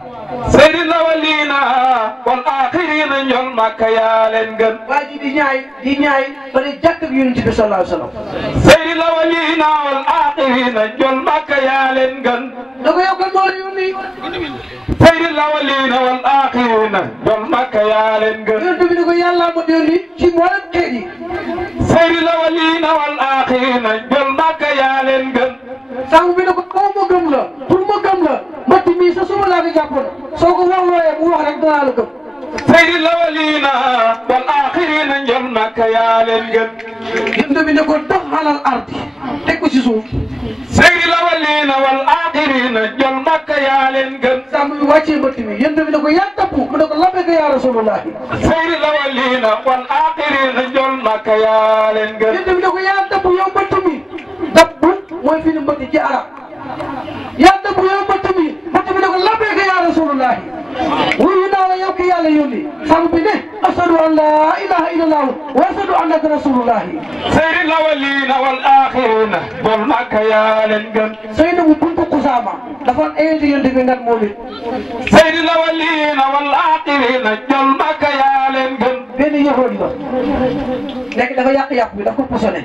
سير الأولين والآخرين جل مكيال waa ji di ñaay ba ne jàkk ak yonent bi sallallahu alayhi wa sallam سير الأولين والآخرين جل مكيال da ko yow kan moo la yónni سير الأولين والآخرين جل مكيال yonent bi ne ko yàlla ma yónni ci mboolem xeet yi سير الأولين والآخرين جل مكيال sàmm bi ne ko koo ma gëm la pour ma gëm la mbëtt mi sa suba laa ko jàppoon soo ko wax looyee mu wax rek danaa la gëm سير الأولين والآخرين جل مكيال yonent bi ne ko dox alal ardi teg ko ci suuf سير الأولين والآخرين جل مكيال sàmm bi wàccee mbëtt mi yonent bi ne ko yaa tapp mu ne ko labbayka yaa rasulullah سير الأولين والآخرين جل مكيال yonent bi ne ko yaa tapp yow mbëtt mi dapp mooy fi ni mbëtt ci arab yaa tapp yow mbëtt mi ne ko labbayka yaa rasulullah wuyu naa la yow ki yàlla yónni sàmm bi ne ashadu an la ilaha illallah wa ashadu annaka rasulullah سير الأولين والآخرين جل مكيال Seynabu buntu Kusaama dafa invité yonent bi ngan moom it سير الأولين والآخرين جل مكيال benn yëfoon la nekk dafa yàq bi dafa ko posone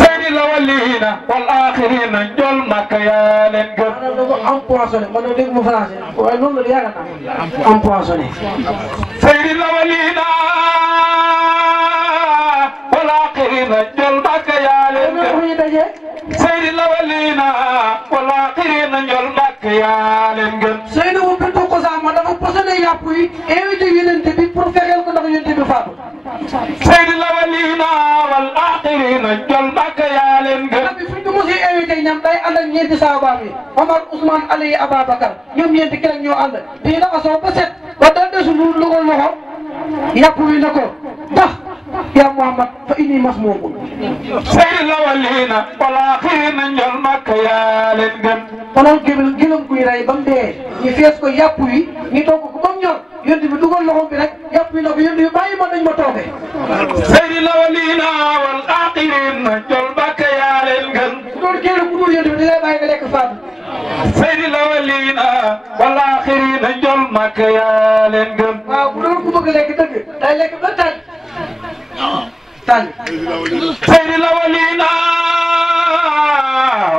سير الأولين والآخرين جل مكيال maanaam dafa empoisonné man dégg mu français waaye loolu la yaakaar naa empoisonné سير الأولين والآخرين جل مكيال fu ñu daje سير الأولين والآخرين جل مكيال Seynabu buntu Kusaama dafa posone yàpp yi invité yonent bi pour fexeel ko ndax yonent bi faatu سير الأولين والآخرين جل مكيال bi fu ñu mos a invité ñam day ànd ak ñeenti saabaam yi Omar Ousmane Ali Ababacar ñoom ñeenti ki rek ñoo ànd bii na asoo ba set ba dal desu lu ko loxo yàpp wi na ko ndax yaa Muhammad fa inni masmuumun sayyidil awwalina wal axirina njol Makka yaa leen gën konoon gëlëm kuy rey ba mu dee ñu fees ko yàpp wi ñu togg ko ba mu ñor yonent bi dugal loxoom bi rek yàpp wi na ko yonent bi bàyyi ma dañ ma toogee sayyidil awwalina wal axirina njol Makka yaa leen gën bu doon kenn ku dul yonent bi di lay bàyyi nga lekk faatu sayyidil awwalina wal axirina njol Makka yaa leen gën waaw bu doon ku bëgg lekk dëgg day lekk ba tànn sayyidil awwalina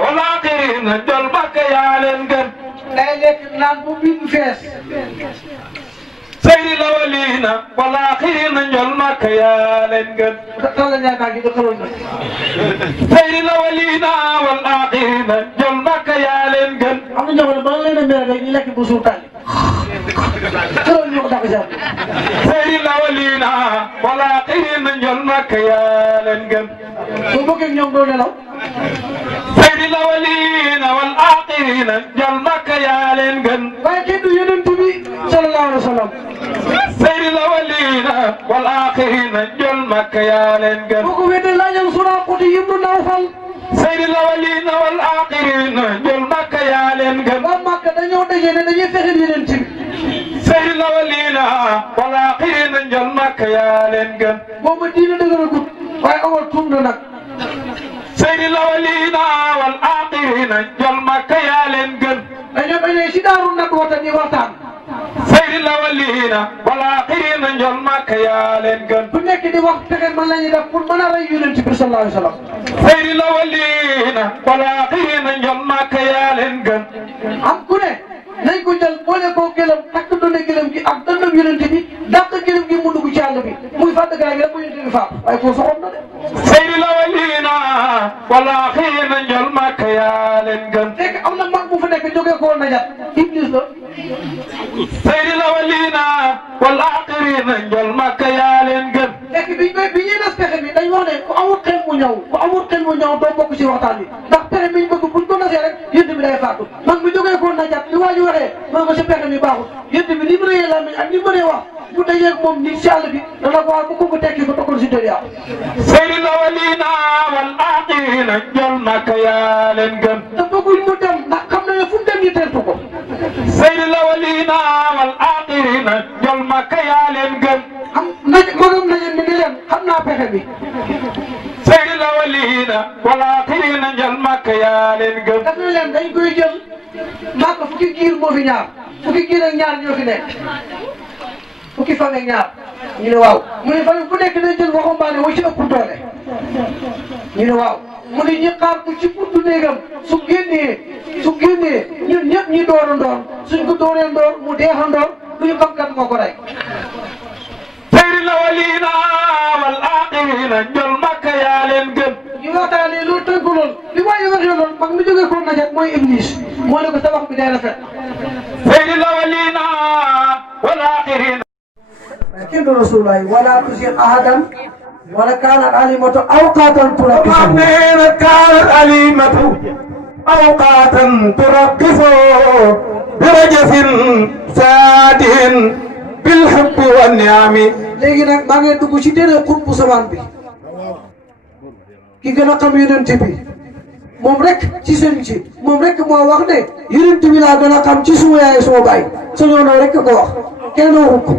wal axirina njol Makka yaa leen gën day lekk naan bu biir fees sayyidil awwalina wal axirina njol Makka yaa leen gën taw la ñaata gi doxaloon na sayyidil awwalina wal axirina njol Makka yaa leen gën am na jamono ba leen a mere rek ñu lekk bu suur tànn loolu ñu ko dàq jàpp sayyidil awwalina wal axirina njol Makka yaa leen gën soo bëggee ñoom doo nelaw sayyidil awwalina wal axirina njol Makka yaa leen gën waaye kenn du yonent bi sallallahu alayhi wa sallam sayyidil awwalina wal axirina njol Makka yaa leen gën boo ko weddee laajal Suraqatu ibnu Nawfal sayyidil awwalina wal axirina njol Makka yaa leen gën waa Makka dañoo dajee ne dañuy fexeel yonent bi sayyidil awwalina wal axirina njol Makka yaa leen gën boobu diine dëgëragut waaye awal tuum na nag sayyidil awwalina wal axirina njol Makka yaa leen gën dañoo dajee si daaru nag wata di waxtaan sayyidil awwalina wal axirina njol Makka yaa leen gën bu nekk di wax pexe man la ñuy def pour mën a rey yonent bi sallallahu alayhi wa sallam sayyidil awwalina wal axirina njol Makka yaa leen gën am ku ne nañ ko jël boole koo gëlëm takk doone gëlëm gi ak dënnam yonent bi dàq gëlëm gi mu dugg ci àll bi muy fàtt gaay gi rek mu yonent bi faam waaye foofu soxoon na de sayyidil awwalina wal axirina njol Makka yaa leen gën fekk am na mag bu fa nekk jógee koo najat Iblis la sayyidil awwalina wal axirina njol Makka yaa leen gën fekk bi ñuy des pexe bi dañ wax ne ku amul xel mu ñëw doo bokk ci waxtaan bi ndax pexe bi ñu bëgg buñ ko nasee rek yonent bi day faatu mag mi jógee koo najat li waa ji waxee man ko sa pexe mi baaxul yonent bi ni mu rëyee làmmiñ ak ni mu rëyee wax bu dajee ak moom nit ci àll bi dana ko wax bu ko tekki ko tokkoon si dëriya sayyidil awwalina wal axirina njol Makka yaa leen gën te bëgguñ mu dem ndax xam na ne fu mu dem ñu teertu ko sayyidil awwalina wal axirina njol Makka yaa leen gën am magam nañu mi ni leen xam naa pexe bi sayyidil awwalina wal axirina njol Makka yaa leen gën daf na leen dañ koy jël Makka fukki giir moo fi ñaar fukki giir ak ñaar ñoo fi nekk fukki fan ak ñaar ñu ne waaw mu ne fan ku nekk day jël waxambaane wa ci ëpp doole ñu ne waaw mu ne ñi xaar ko ci buntu néegam su génnee ñun ñëpp ñi door a ndoor suñ ko dooree ndoor mu deexa ndoor duñu xam kan moo ko rey sayyidil awwalina wal axirina njol Makka yaa leen gën ñu waxtaanee loolu tënku lool li waaye waxee loolu mag mi jógee ko najat mooy Iblis moo ne ko sa wax bi day rafet sayyidil awwalina wal axirina kenn Rasulullah wala tusir ahadan wala kaanat alimatu awqatan turaqisu neena kaanat alimatu awqatan turaqisu birajafin saadin bil hubbi wan ni'ami léegi nag maa ngi dugg ci téere xutbu samaan bi ki gën a xam yonent bi moom rek ci sëriñ si moom rek moo wax ne yonent bi laa gën a xam ci suma yaay suma baay sañoo na rek ko wax kenn waxu ko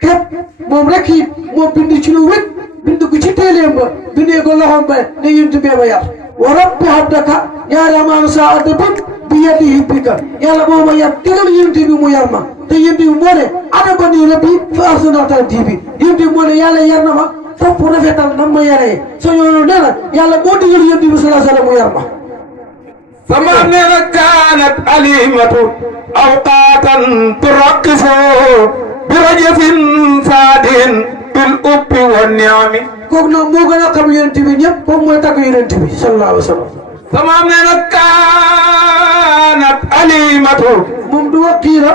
képp moom rek it moo bind ci lu wét bind ko ci téeléem ba bindee ko loxoom ba ne yonent bee ma yar wa rabbi abdaka yaa rahmaanu saa adabin bi yadi hibbika yàlla moo ma yar digal yonent bi mu yar ma te yonent bi moo ne adabani rabbi fa ahsana ta'dibi yonent bi moo ne yàlla yar na ma fopp rafetal nam ma yaree soñoonu nee na yàlla moo digal yonent bi sallallahu alayhi wa sallam mu yar ma sama neena kaanat alimatu awqatan turaqisu birajafin saadin bil hubbi wan ni'ami kooku nag moo gën a xam yonent bi ñëpp kooku mooy tàgg yonent bi sallallahu alayhi wa sallam sama neena kaanat alimatu moom du wax kii la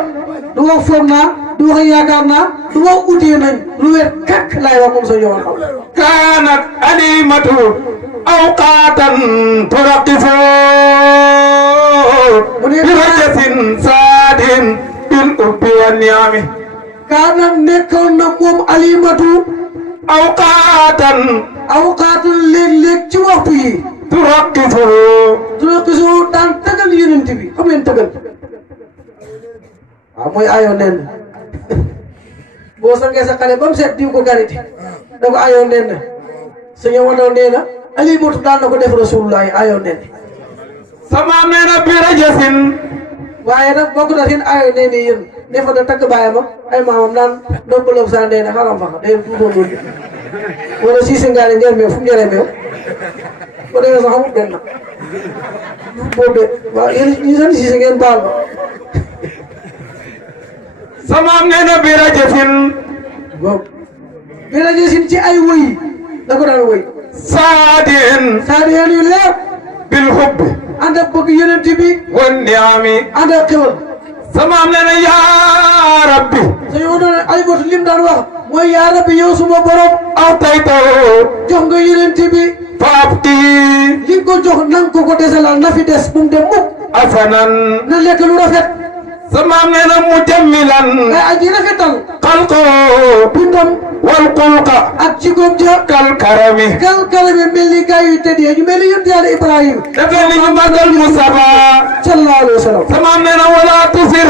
du wax foog naa du wax yaakaar naa du wax utee nañ lu wér kàkk laay wax moom sëñ Omar Ndaw كانت أليمة أوقاتا ترقص برجس ساد بالأب والنعم kaanam nekkoon na moom alimatu أوقاتا awqaatul léeg-léeg ci waxtu yi ترقص duna gisu daan tëgal yonent bi xam ngeen tëgal waaw mooy ayoo nen boo sangee sa xale ba mu seet diw ko gariti da ko ayoo nen sëñ Omar nee na alimatu daan na ko def rasulullahi ayoo nen sama mena برجس waaye nag bokk na seen ayoo nen yi yéen ne fa da tagg baayam ak ay maamam naan doppaloo sa nee na xaram faxa day tuutoon wala siise ngaane ngeer meew fu mu njëree meew ko defee sax amul benn boobu de waaw yéen ñi sant siise ngeen baal ma sama mena برجس boobu bi la gësin ci ay wëy da ko daan wëy ساد saa di yu leer بالحب ànd ak bëgg yonent bi والنعم ànd ak xewal sama mena يا ربي suñu ma doon ay bot lim daan wax mooy yaa rabbi yow suma borom أعطيته jox nga yonent bi فأبقي li nga ko jox nang ko desalal na fi des bu mu dem mukk حسنا na lekk lu rafet sama mena مجملا ay aji rafetal خلقه bindam والخلق ak jikkoom ja كالكرم kal bi mel ni gaa yu tëddee ñu mel ni yonent Yàlla Ibrahima دفن مدى المصطفى sallallahu alayhi wa sallam sama mena ولا تصر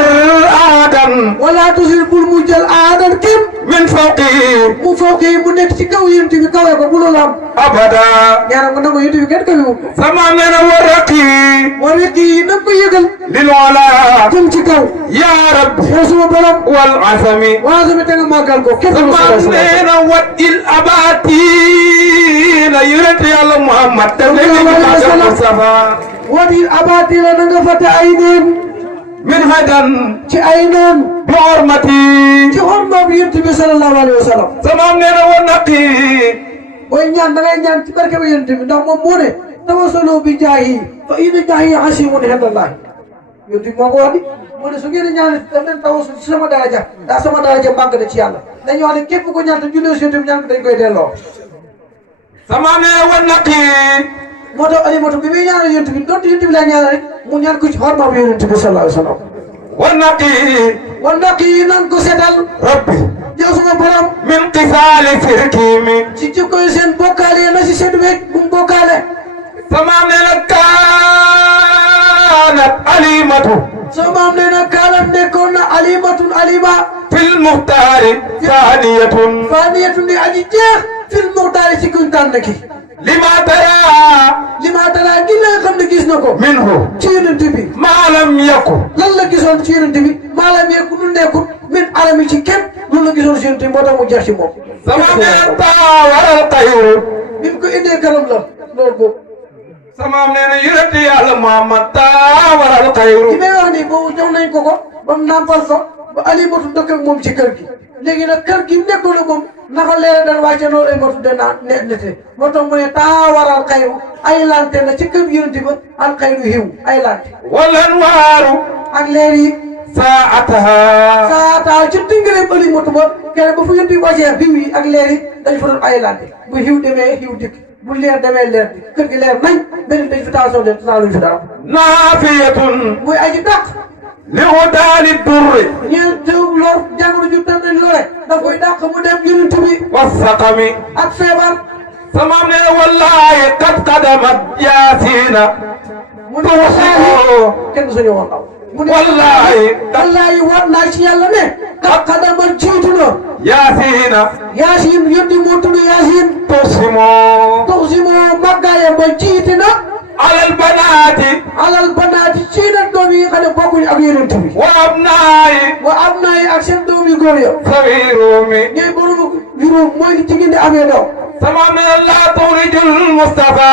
أحدا wala tusil bul mu jël aadan kim من فوقه mu foog yi mu nekk ci kaw yonent bi kawee ko bu loolu am أبدا ñaanal ko nangu yonent bi kenn kawe wu ko sama mena ورقي wala kii na ko yëgal للعلا jëm ci kaw يا رب yow suma borom والعزم waa sama te nga màggal ko képp lu sama mena ودي الأباتين يرد يا محمد دفن مدى المصطفى wadi abaati la na nga fàtte ay neen من هدى ci ay neen بحرمتي ci xormaam yonent bi sallallahu alayhi wa sallam sama mena ونقي booy ñaan da ngay ñaan ci barke ba yonent bi ndax moom moo ne tawassalu bi jaahi fa inna jaahi asimun indallahi yonent bi moo ko wax di moo ne su ngeen di ñaan daf leen tawassul ci sama daraja ndax sama daraja màgg na ci yàlla dañu wax ne képp ko ñaan te jullee si yonent bi ñaan ko dañ koy delloo sama mena ونقي moo tax alimatu bi muy ñaanal yonent bi donte yonent bi laa ñaanal rek mu ñaan ko ci xormaam yonent bi sallallahu alayhi wa sallam ونقي wan naq yi nan ko seetal ربي yow suma borom من قتال سركيم ci jikkoy seen bokkaale na si seen wéeg bu mu bokkaale sama mena كانت أليمة soo maam nee na kaalam nekkoon na alimatun alima في المختار ثانية faaniyatun di aji jeex fil muxtaari ci kuñ tànn ki لما ترى li ma talaa gi la nga xam ne gis na ko منه ci yonent bi ما لم يكن lan la gisoon ci yonent bi maalam yeeku lu nekkul min alami ci képp loolu la gisoon ci yonent bi moo tax mu jeex ci moom sama mena طاور الخير bi mu ko indee kanam la loolu boobu sama mena يرد يا محمد طاور li الخير may wax nii boobu jox nañ ko ba mu nàmpal ko ba alimatu dëkk ak moom ci kër gi léegi nag kër gi nekkoon na moom naka leer daan wàcce loolu alimatu de naan nete moo tax mu ne taawaral xayru ay lante na ci kër yonent ba al xayru xiw ay lante والأنوار ak leer yi ساعتها saa taa ci dingareem alimatu ba kenn ba fu yonent bi wàccee xiw yi ak leer yi dañ fa doon ay lante bu xiw demee xiw dikk bu leer demee leer di kër gi leer nañ benn dañ fi taal soo de taaluñ fi dara نافية muy aji dàq لغدال الدر ñeent lor jàngoro ju tam nañ lore da koy dàq mu dem yonent bi والسقم ak feebar sama mena والله قد قدمت ياسين mu ne wallaahi kenn suñu woon aw mu ne wallaahi war naa ci yàlla ne ak xadaman jiitu na ياسين yaasin yónni moo tudd yaasin تقسمو tox si moo màggaayam ba jiite na على البنات alal banaati ci na doom yi xam ne bokkuñ ak yonent bi وأبناء wa am naa yi ak seen doom yu góor ya صغيرهم ñooy borom juróom mooy li jigéen di amee doom sama mena لا تخرج المصطفى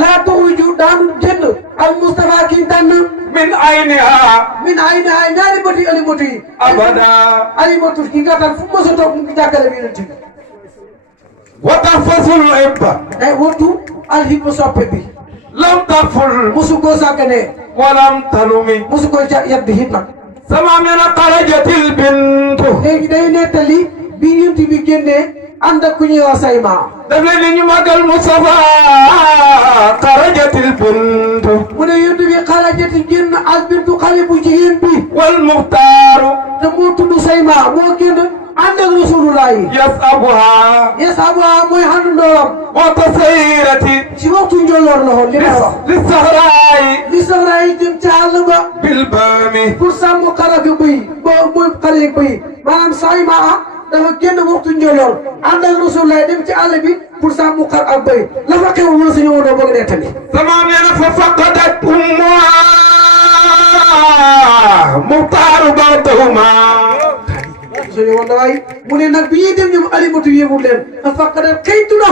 laa taxuju daanu jënd al Moustapha kii tànn من عينها min ay na ay ñaari bëti alimatu yi أبدا alimatu ki gàttal fu mos a toog mu ngi jàkkale bi yonent bi وتحفظ العبة day wattu alhibba soppe bi لم تغفل mosu koo sàgganee ولم تلمي mosu koo yàbbi hit nag sama mena xarajatil bintu léegi day nettali bi yonent bi génnee ànd ak ku ñuy wax Sayma daf leen ni ñu màggal Mustafa xarajatil bintu mu ne yonent bi xarajati génn al bintu xale bu jigéen bi wal muxtaaru te moo tudd Sayma moo génn ànd ak Rasulullah yi yasabuha mooy àndandooram wata sayrati ci waxtu njolloor la xool li may wax li saxraayi li soxla yi jëm ca àll ba bil baami pour sàmm xar ak bëy mooy xar ak bëy maanaam Sayma dafa génn waxtu njolloor ànd ak Rasulullah dem ci àll bi pour sàmm xar ak bëy la fa xew wala suñu woon bëgg nettali sama mena fa faqadat ummuha muxtaaru ba'dahuma suñu woon waay mu ne nag bi ñuy dem ñoom alimatu yéemul leen a faqadat xëytu na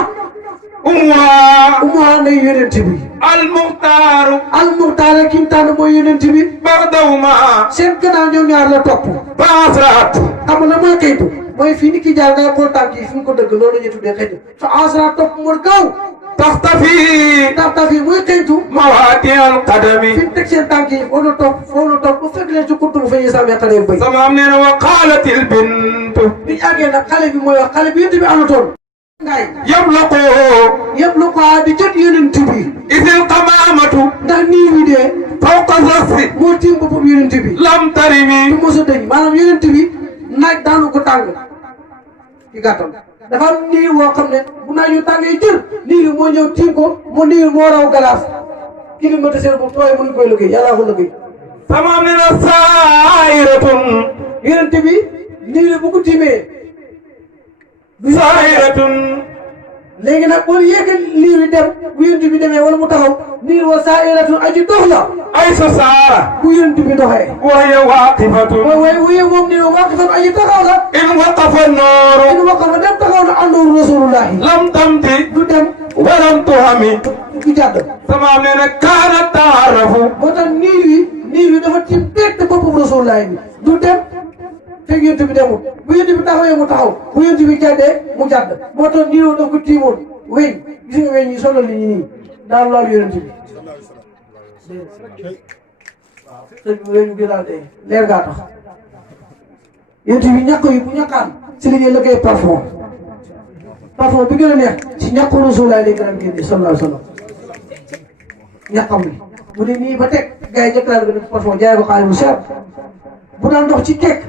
umuha nday yonent bi al muxtaar kim tànn mooy yonent bi ba'dahuma seen gannaaw ñoom ñaar la topp baasraat xam nga mooy xëytu mooy fii ni ki jaar ngay xool tànk yi fi mu ko dëgg loolu la ñuy tuddee xëytu fa asra topp mu gaaw taxtafi yi mooy xëytu mawaati al qadami fi mu teg seen tànk yi foofu la topp bu fekk leen ci kuntu bu fa ñuy sàmmee xale bëy sama am nee na wa qaalatil bintu bi ñu àggee nag xale bi mooy wax xale bi yonent bi amatoon ngaay yablaqu yëpp lu ko di jot yonent bi idil qamaamatu ndax nii wi dee fawqa rasi moo tiim boppam yonent bi lam tarimi du mos a dëñ maanaam yonent bi naaj daanu ko tàng ci gàttal dafa am niir woo xam ne bu naaj yu tàngee jër niir moo ñëw tiim ko niir moo raw galaas climatiseur bu tooy mënuñ koy liggéey yàllaa ko liggéey sama am nee na saa'iratun yonent bi niir bu ko tiimee saa'iratun léegi nag boo yéegee liir bi dem bu yonent bi demee wala mu taxaw niir wa saa'iratun aji dox la ay sa saara bu yonent bi doxee wa hiya waaqifatun waaye wuye moom niir wa waaqifan aji taxaw la in waqafa nooru in waqafa dem taxaw na àndoon rasulullahi lam tamti du dem walam tuhami du jàdd sama am nee na kaana taarafu moo tax niir bi dafa tiim direct boppam rasulullahi bi du dem fekk yonent bi demul bu yonent bi taxawee mu taxaw bu yonent bi jàddee mu jàdd moo tax niir daf ko tiimoon weñ gis nga weñ yi solo li ñu nii daal loolu yonent bi sëñ bi weñ bi daal dee leer gaa tax yonent bi ñàkk yi bu ñàkkaan si li ñuy liggéey parfum bi gën a neex si ñàkku rasulullahi lay gën a génne sallallahu alayhi wa sallam ñàkkam li mu ne nii ba teg gars yi njëkk laa gën a parfum jaay ko xaalis bu cher bu daan dox ci kekk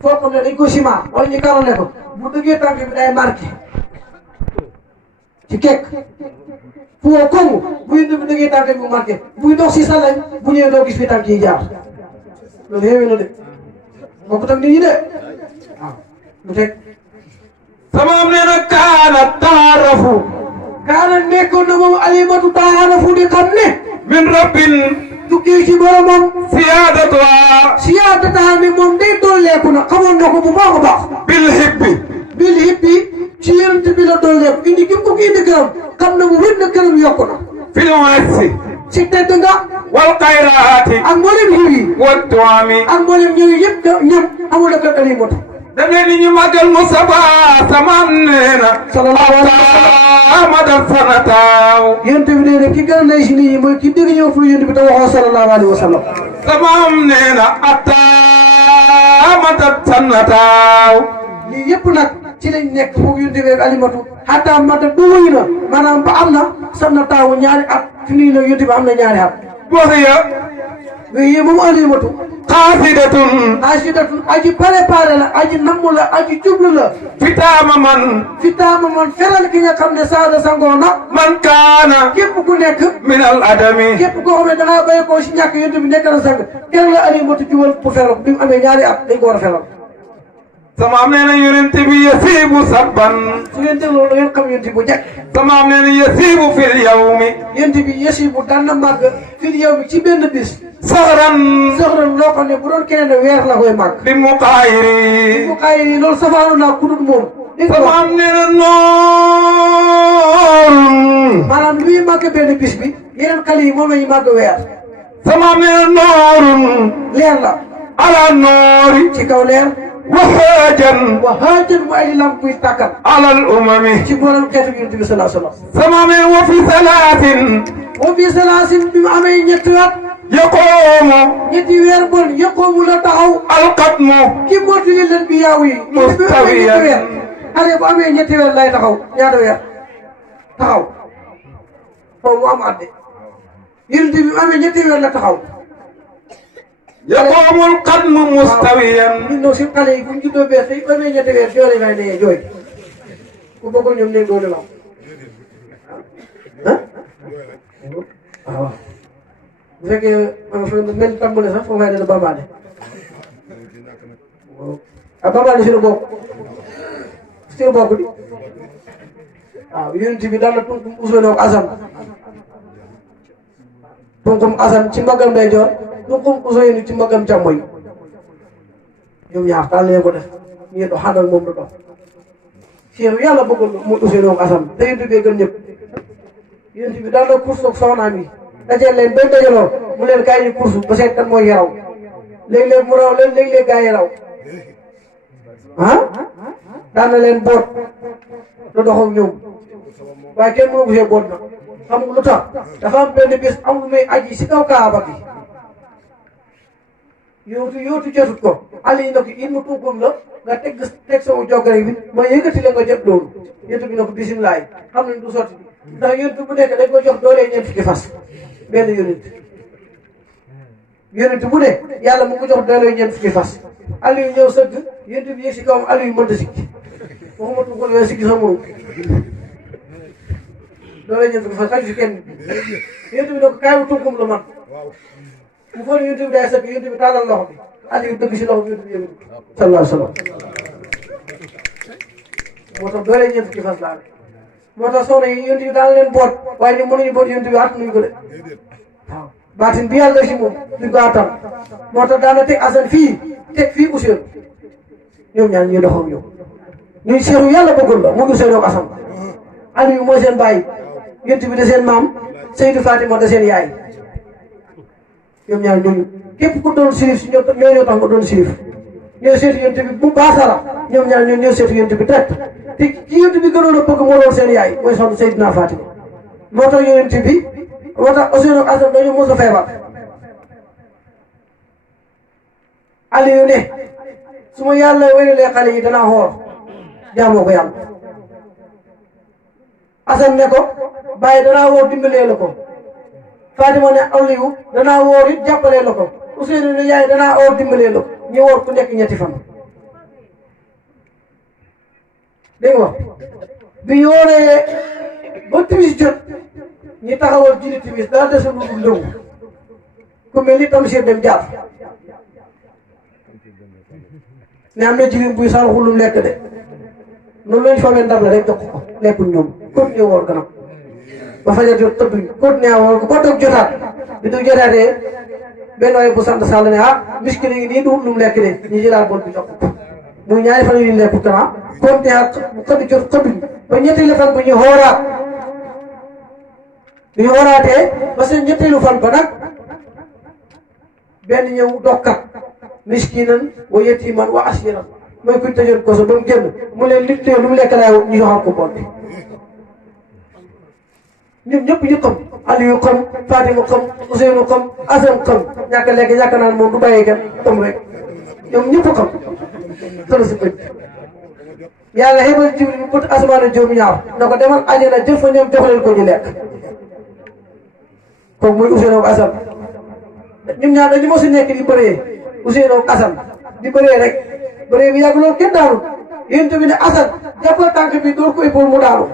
foo xam ne dañ ko ciment wala ñu karole ko bu dëggee tànk bi day marqué ci kekk fu woo kongu buy dëggee tànk bi mu marqué buy dox si salañ bu ñëwee doo gis fi tànk yi jaar loolu yéeme na de bokk tam nit ñi de waaw lu teg sama am nee na kaana taarafu kaana nekkoon na moom alimatu taarafu di xam ne min rabbin tukkee ci boromam siyaadatuha siyaadataha ne moom day dolleeku na xamoon na ko bu baax a baax bil hibbi bil hibbi ci yonent bi la dolleeku indi gi ko indi këram xam na mu wér na këram yokku na fil wasi si tedd nga wal xayraati ak mboolem xiw yi wal tuami ak mboolem ñëw yëpp ñëpp amul ak ali mot da ngeen ni ñu màggal Mustafa sama am nee na sallallahu alayhi wa sallam madal sanataaw yonent bi nee na ki gën a nay si nit ñi mooy ki dégg ñëw fu yonent bi te waxoo sallallahu alayhi wa sallam sama am nee na madal sanataaw lii yëpp nag ci lañ nekk foog yonent bi ak alimatu xataa mata duwuy na maanaam ba am na sanna taawu ñaari at fi nii nag yonent bi am na ñaari at waxiya yii moom alimatu xaasidatun aji préparé la aji namm la aji jublu la fitaama man feral ki nga xam ne saada sangoona man kaana képp ku nekk min al adami képp koo xam ne da ngaa béy koo si ñàkk yonent bi nekk na sang kenn la alimatu jubal pour feral bi mu amee ñaari at dañ ko war a feral sama am nee na yonent bi yasiibu sabban su ngeen dégloo la ngeen xam yonent bu njëkk sama am nee na yasiibu fil yawmi yonent bi yasiibu daan na màgg fil yawmi ci benn bis saxran loo xam ne bu doon keneen weer la koy màgg bi muqaayiri bu xaay loolu safaanu naa ku dul moom sama am nee na noor maanaam li muy màgg benn bis bi yeneen xale yi moom la ñuy màgg weer sama am nee na noorun leer la ala noori ci kaw leer wahaajan mu ay lamp buy tàkkal alal umami ci mboolem xeetu yonent bi sallallahu alayhi wa sallam sama amee wa fi salaatin bi mu amee ñetti at يقوم ñetti weer bon yëqoomu la taxaw القدم ki mottali leen bi yaaw yi mustawiyan xale bu amee ñetti weer lay taxaw ñaata weer taxaw foofu mu am adde yonent bi mu amee ñetti weer la taxaw يقوم القدم مستويا ñun nag si xale yi bu ñu juddoo bees yi amee ñetti weer jooy ngay nee jooy ku bëggoon ñoom néeg doole la ah waaw bu fekkee mel tàmbale sax foofu may dana bambaane ah bambaane si la bokk si la bokk di waaw yonent bi daal la tunkum Ousseynou ak Assane tunkum Assane ci mbagam day joor tunkum Ousseynou ci mbagam càmmoñ ñoom ñaar daal leen ko def ñu dox xàndal moom du dox Cheikh yàlla bëggoon mu Ousseynou ak Assane te yonent bi gën ñëpp yonent bi daal la course ak soxnaam yi dajeel leen ba dajaloo mu leen kaay ñu course ba seet kan mooy yaraw léeg-léeg mu raw leen léeg-léeg gaa yi raw ah daan na leen boot lu dox ak ñoom waaye kenn mënu ko see boot nag xam nga lu tax dafa am benn bés am lu may aji si kaw kaaba gi yootu jotut ko ali na ko in mu tuukum la nga teg sama jogare bi ma yëkkati la nga jot loolu yonent bi na ko bisimilah xam nañ du sotti ndax yonent bu nekk dañ ko jox doole ñeent fukki fas benn yonent bu ne yàlla mu ko jox doole ñeent fukki fas Aliou ñëw sëgg yonent bi yëg si kawam Aliou mënta sikki waxuma tuukoon yooyu sikki sax mënu doole ñeent fukki fas xaju si kenn yonent bi ne ko kaay mu tunkum la man mu foog ne yonent bi day sëgg yonent bi tàllal loxo bi Aliou dëgg si loxo bi yonent bi yëngu sallallahu alayhi wa sallam moo tax doole ñeent fukki fas laa moo tax soxna yi yonent bi daan leen boot waaye ñoom mënuñu boot yonent bi attanuñu ko de waaw baatin bi yàlla si moom duñ ko attan moo tax daana teg Assane fii teg fii Ousseynou ñoom ñaar ñuy doxam ñoom ñuy seeru yàlla bëggul la mu ngi Ousseynou ak Assane Aliou mooy seen baay yonent bi da seen maam Seydou Fatima da seen yaay ñoom ñaar ñooñu képp ku doon sirif si ñoo tax nga doon sirif ñoo seetu yonent bi bu baasara ñoom ñaar ñoo seetu yonent bi direct te ki yonent bi gënoon a bëgg moo doon seen yaay mooy soxna Seydina Fatima moo tax yonent bi moo tax Ousseynou ak Assane dañu mos a feebar Aliou ne su ma yàlla wéralee xale yi danaa xoor jaamoo ko yàlla Assane ne ko bàyyi danaa woor dimbalee la ko Fatima ne Aliou danaa woor it jàppalee la ko Ousseynou ne yaay danaa woor dimbalee la ko ñu woor ku nekk ñetti fan dégg nga bi ñu wooree ba timis jot ñi taxawal julli timis daa desul lu dul ndëw ku mel ni Tamsir dem jaar ne am na jigéen buy sànq lu lekk de noonu lañ fa ndab la rek jox ko lekkuñ ñoom continué woor ganam ba fajar jot tëdduñ continué woor ko ba toog jotaat bi du jotaatee benn waay bu sant Sall ne miskil yi nii du lu mu lekk de ñu jëlaat bon bi jox ko muy ñaari fan yu lekku kanam continué ak xëdd jot xëdduñ ba ñetteelu fan bu ñu xooraat bi ñu xooraatee ba seen ñetteelu fan ba nag benn ñëw dokkat miskinan wa yatiman wa asiran mooy kuñ tëjoon koso ba mu génn mu leen liggéey lu mu lekk laay ñu joxal ko bon bi ñun ñëpp ñu xam Aliou xam Fatima xam Ousseynou xam Assane xam ñàkk a lekk ñàkk naan moom du bàyyee kenn xam rek ñoom ñëpp xam solo si bëj yàlla xebal Jibril bu bët asamaan juróom ñaar na ko demal àjjana jël fa ñoom jox leen ko ñu lekk kooku muy Ousseynou ak Assane ñun ñaar dañu mos a nekk di bëree Ousseynou ak Assane di bëree rek bëree bi yàgg loolu kenn daanu yéen tamit ne Assane jàppal tànk bi door ko épaule mu daanu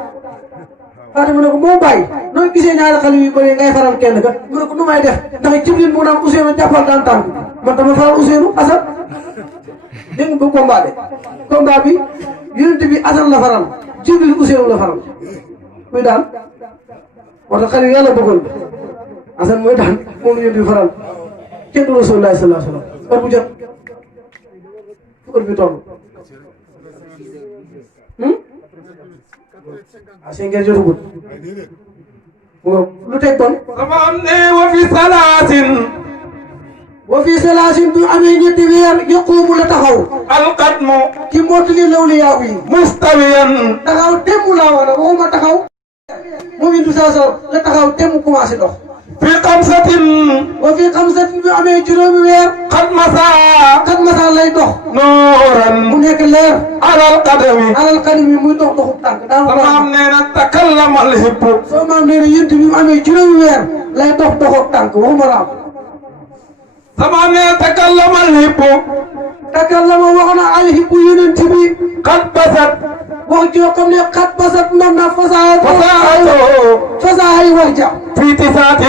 Fatima ne ko moo bàyyi noo gisee ñaari xale yu bëree ngay faral kenn ka mu ne ko nu may def ndax Jibril mu naan Ousseynou jàppal daan tànk man dama faral Ousseynou Assane dégg nga bu combat de combat bi yonent bi Assane la faral Jibril Ousseynou la faral kuy daan moo tax xale yu yàlla bëggoon Assane mooy daan moom la yonent bi faral kenn du Rasulullah sallallahu alayhi wa sallam heure bu jot heure bi toll seen ngeen jotagul lu teg bon xamal ne wa fi salaasin bu amee ñetti weer yaquumu la taxaw alqadmu ci mottali lawliyaa yi mustawiyan taxaw temm laa wala waxuma taxaw moom it du saa la taxaw temm commencé dox في خمسة وفي خمسة بأمي جرومي وير قد مسا lay dox نورا mu nekk leer على القدم alal xadim yi muy dox doxub tànk daan تمام نينا تكلم الهب soo maam nee na yent bi mu amee juróomi weer lay dox doxub tànk waxuma raam تمام نينا تكلم الهب takallama wax na alhibu yonent bi قد بسط wax joo xam ne xat basat nam na فساعته fasaay wax ja في تسعة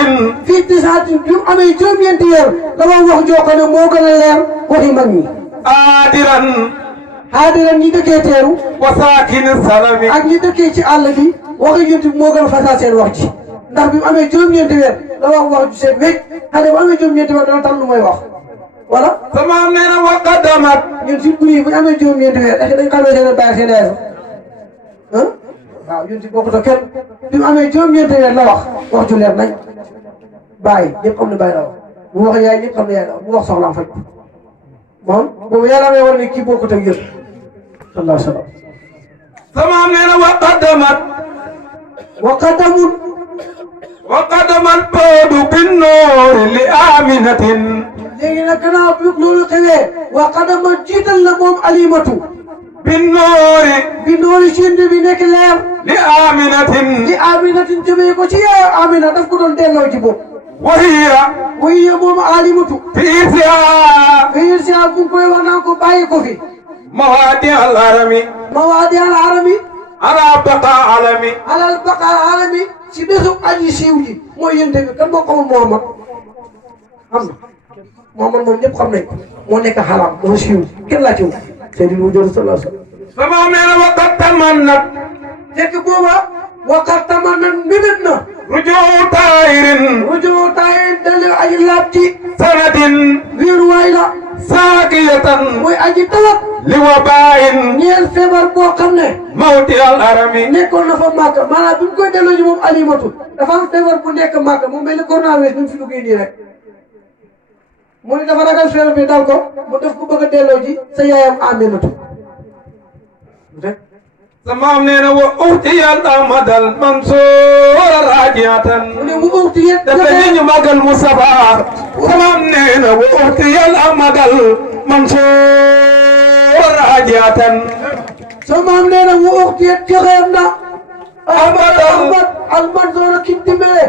fii tisaatin bi mu amee juróom-ñeenti weer la wax joo xam ne moo gën a leer waxi mag ñi آدرا xaadiran ñi dëkkee teeru وساكن السلام ak ñi dëkkee ci àll bi waxi yonent bi moo gën a fasaa seen wax ji ndax bi mu amee juróom-ñeenti weer la wax ju seen wécc xale bu amee juróom-ñeenti weer dana tal lu may wax wala تمام نينا وقدمت ñun suñ guddi yi bu ñu amee juróom-ñeenti weer est-ce que dañ xamee seen bàyyi seen yaay ah waaw ñun si bokkut ak kenn bi mu amee juróom-ñeenti weer la wax ju leer nañ bàyyi ñëpp xam ne bàyyi la wax bu wax yaay ñëpp xam ne yaay la wax bu wax soxlaam faj moom boobu yaramee war ne kii bokkut ak yëpp sallallahu alayhi wa sallam تمام نينا وقدمت وقدمت بود بالنور لآمنة léegi nag gannaaw bi loolu xewee waa xadama jiital na moom alimatu بالنور bi noonu sinde bi nekk leer لآمنة li aminatin jëmee ko ci yaa amina daf ko doon delloo ci bopp وهي wuy moom alimatu في إرساء xëyir si bu koy wax naan ko bàyyi ko fi موادع الهرم mawaadi al arami على بقاء عالمي alal baqa alami si bésu aji siiw ji mooy yente bi kan moo xamul Muhammad xam na Muhammad moom ñëpp xam nañ ko moo nekk xaram moo siiw kenn laa ciw Seydou Wujur sallallahu alayhi wa sallam تمام نينا وقد تمنت fekk booba waqat tamanna mbébét na رجوع طائر rujoo taay dale aji laab ci سند wéeruwaay la ساقية mooy aji tawat لوباء ñeel feebar boo xam ne موضع الهرم nekkoon na fa màkk maanaam bi mu koy delloo ji moom alimatu dafa am feebar bu nekk màkk mu mel ni coronavirus bi mu fi duggee nii rek mu ne dafa ragal feebar bi dal ko mu def ko bëgg a delloo ji sa yaayam aminatu تمام نينا وأوتي الأمد المنصور راجعة mu ne mu ëwti yet دفنين مقل مصبع تمام نينا وأوتي الأمد المنصور راجعة sa maam nee na mu ëwti yet joxeem na Ahmad Ahmad almansoor kim dimbale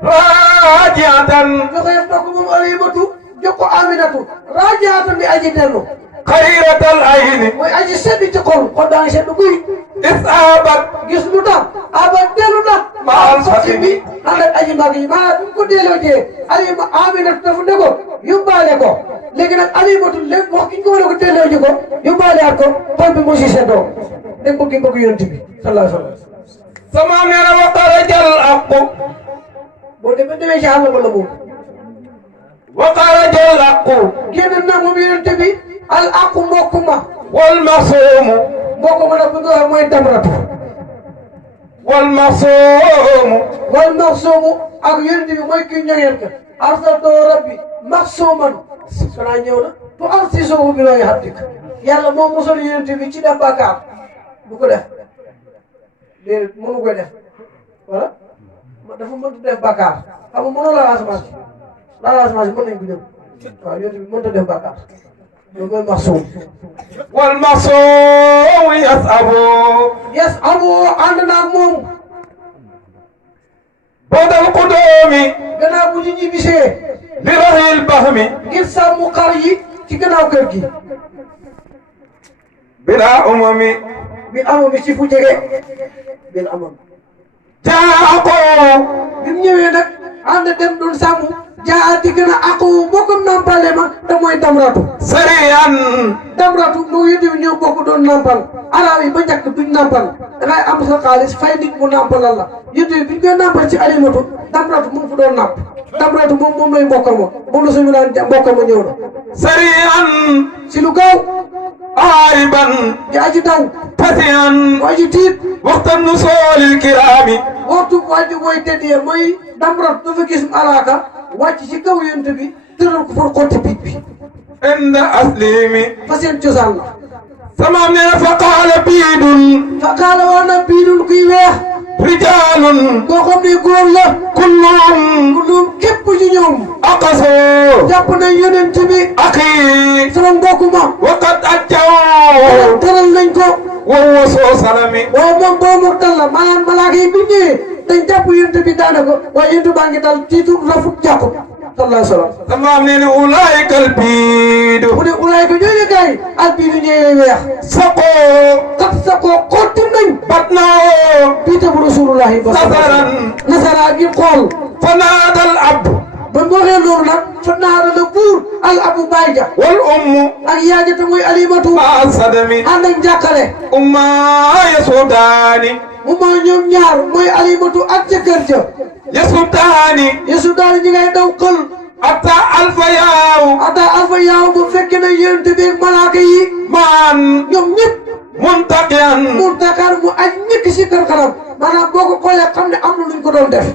راجعة joxeem na ko moom alimatu jox ko aminatu rajaatan di aji dellu خيرة العين mooy aji seddi ci xol xol daa ngi seddu guy إصابت gis lu tax aba dellu na Maal sotti bi ànd ak aji mag yi maanaam bi mu ko delloo jee alima aminatu dafa ne ko yóbbaale ko léegi nag alimatu lépp wax ki ñu ko war a ko delloo ji ko yóbbaale at ko xol bi moo si seddoo dégg ko ki mbokk yonent bi sallallahu alayhi wa sallam تمام نينا وخرج الحق boo demee ci àll ba la moom وخرج الحق génn na moom yonent bi al aqu mbokk ma والمصوم mbokk ma nag bu ñu waxee mooy damratu والمصوم wal maxsuumu ak yonent bi mooy kii ñoŋeel ka arsaltoo rabbi maxsuuman xanaa ñëw na bu am si soobu bi looy xabdik yàlla moom mosal yonent bi ci def bàkkaar du ko def déedéet mënu koy def voilà dafa mënut def bàkkaar xam nga mënoo laal asamaan si laal asamaan si mën nañ ko jëm waaw yonent bi mënut a def bàkkaar loolu mooy maxsuum والمصوم يصعب yes amoo ànd naag moom بعد القدوم gannaaw bu ñu ñibbisee لرهي البهم ngir sàmm xar yi ci gannaaw kër gi بلا أمم bi amoon bi ci fu jege bil amoon جاءكم bi mu ñëwee nag ànd dem doon sàmm jaa di gën a àqu bokkam nampale ma te mooy damratu سريعا damratu moo yëndi bi ñëw bokk doon nampal arab yi ba njëkk duñ nampal dangay am sa xaalis fay nit mu nampalal la yëndi bi biñ koy nampal ci alimatu damratu moom fu doon namp damratu moom lay mbokkam moom la suñu naan mbokkam ñëw na سريعا si lu gaaw عاربا di aji daw فسيعا mu aji tiit وقت النصول الكرام waxtu wàcc mooy tëddee mooy damratu dafa gis malaaka wàcc ci kaw yonent bi tëral ko pour xotti picc bi عند أسليمي fa seen cosaan la سمعنا فقال بيد fa qaala wax na biidul kuy weex rijalun koo xam ne góor la kullum képp ci ñoom aqaso jàpp nañ yonent bi akhi sama mbokk ma waqad ajjaw teral nañ ko wa waso salami waaye moom boo mu dal la maanaam malaaka yi bi ñëwee dañ jàpp yonent bi daane ko waaye yonent baa ngi dal tiitu rafut jàpp sallallahu alayhi wa sallam tamaam nee ne ulaika albiidu mu ne ulaay ko ñooñu gars yi albiidu ñëwee weex saqoo xotti nañ batnao biite bu rasulullahi ba nasara gi xool fanaadal ab ba mu waxee loolu nag fa naara la buur al abu bayja wal ummu ak yaaja te muy alimatu ma sadami ànd ak njàqare umma yasudaani mu maa ñoom ñaar mooy alimatu ak jëkkër ja yasudaani yesu daal ñi ngay daw xël atta alfa yaaw ata alfa yaaw bu fekkee na yénte bi ak malaaka yi maan ñoom ñëpp muntaqiyan mu Dakar mu aj ñëkk si kër kanam maanaam boo ko xoolee xam ne am na luñ ko doon def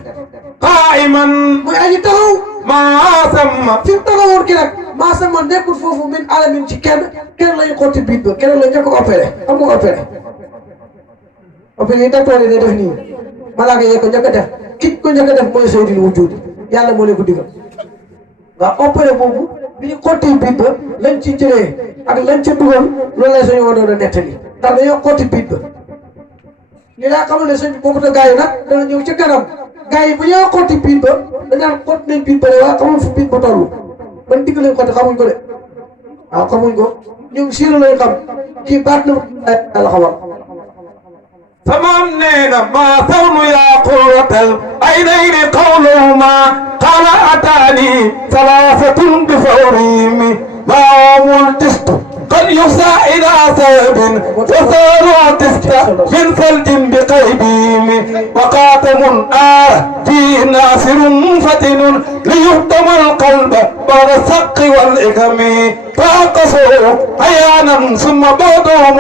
qaa'iman muy aji taxaw maa samma fi mu taxawoon ki nag maa sama nekkul foofu min alamin ci kenn lañu xotti biit ba kenn la njëkk ko opéré xam nga opéré yi docteur yi day def nii malaaka yee ko njëkk a def ki ko njëkk a def mooy sayyidul wujuud yàlla moo leen ko digal waaw opéré boobu bi ñu xotti biit ba lañ ci jëlee ak lañ ca dugal loolu lay suñu waroon a nettali ndax dañoo xotti biit ba li laa xamal ne suñ bokkut a gars yi nag dana ñëw ci kanam gars yi bu ñëwee xotti biit ba dañaan xott nañ biit ba de waaye xamul fu biit ba toll ban digg lañ xotti xamuñ ko de waaw xamuñ ko ñoom siira lay xam kii baat na yàlla xamal tamaam nee na maa sawnu yaa qurratal aynayni qawluhuma qaala ataani salaasatun bi fawrimi maamul tistu قد يسعى إلى ثوب وصاروا تستا من ثلج بقيبيم وقاتم فيه ناصر فتن ليهتم القلب بعد السق والإكم فأقصوا عيانا ثم بعضهم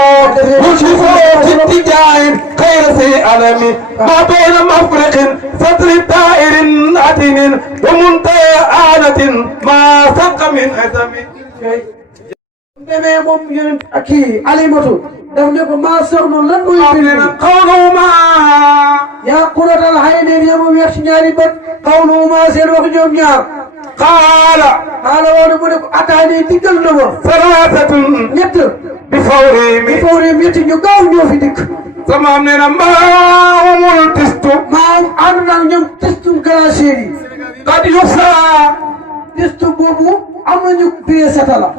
يشرفوا في اتجاه خير في ألم ما بين مفرق صدر دائر عتن ومنتهى آلة ما سق من أثم demee moom yonent ak kii alimatu daf ne ko maa soxna lan mooy bind qawluhuma yaa qurratal aynayni ya mu weex ci ñaari bët qawluhuma seen wax ñoom ñaar qaala woon mu ne ko ataani diggal na ma salaasatun ñett bi fawrimi ñetti ñu gaaw ñoo fi dikk sama am nee na maamul tistu maam ànd naa ñoom testum glacier yi qad yusaa testu boobu am nañu piree satala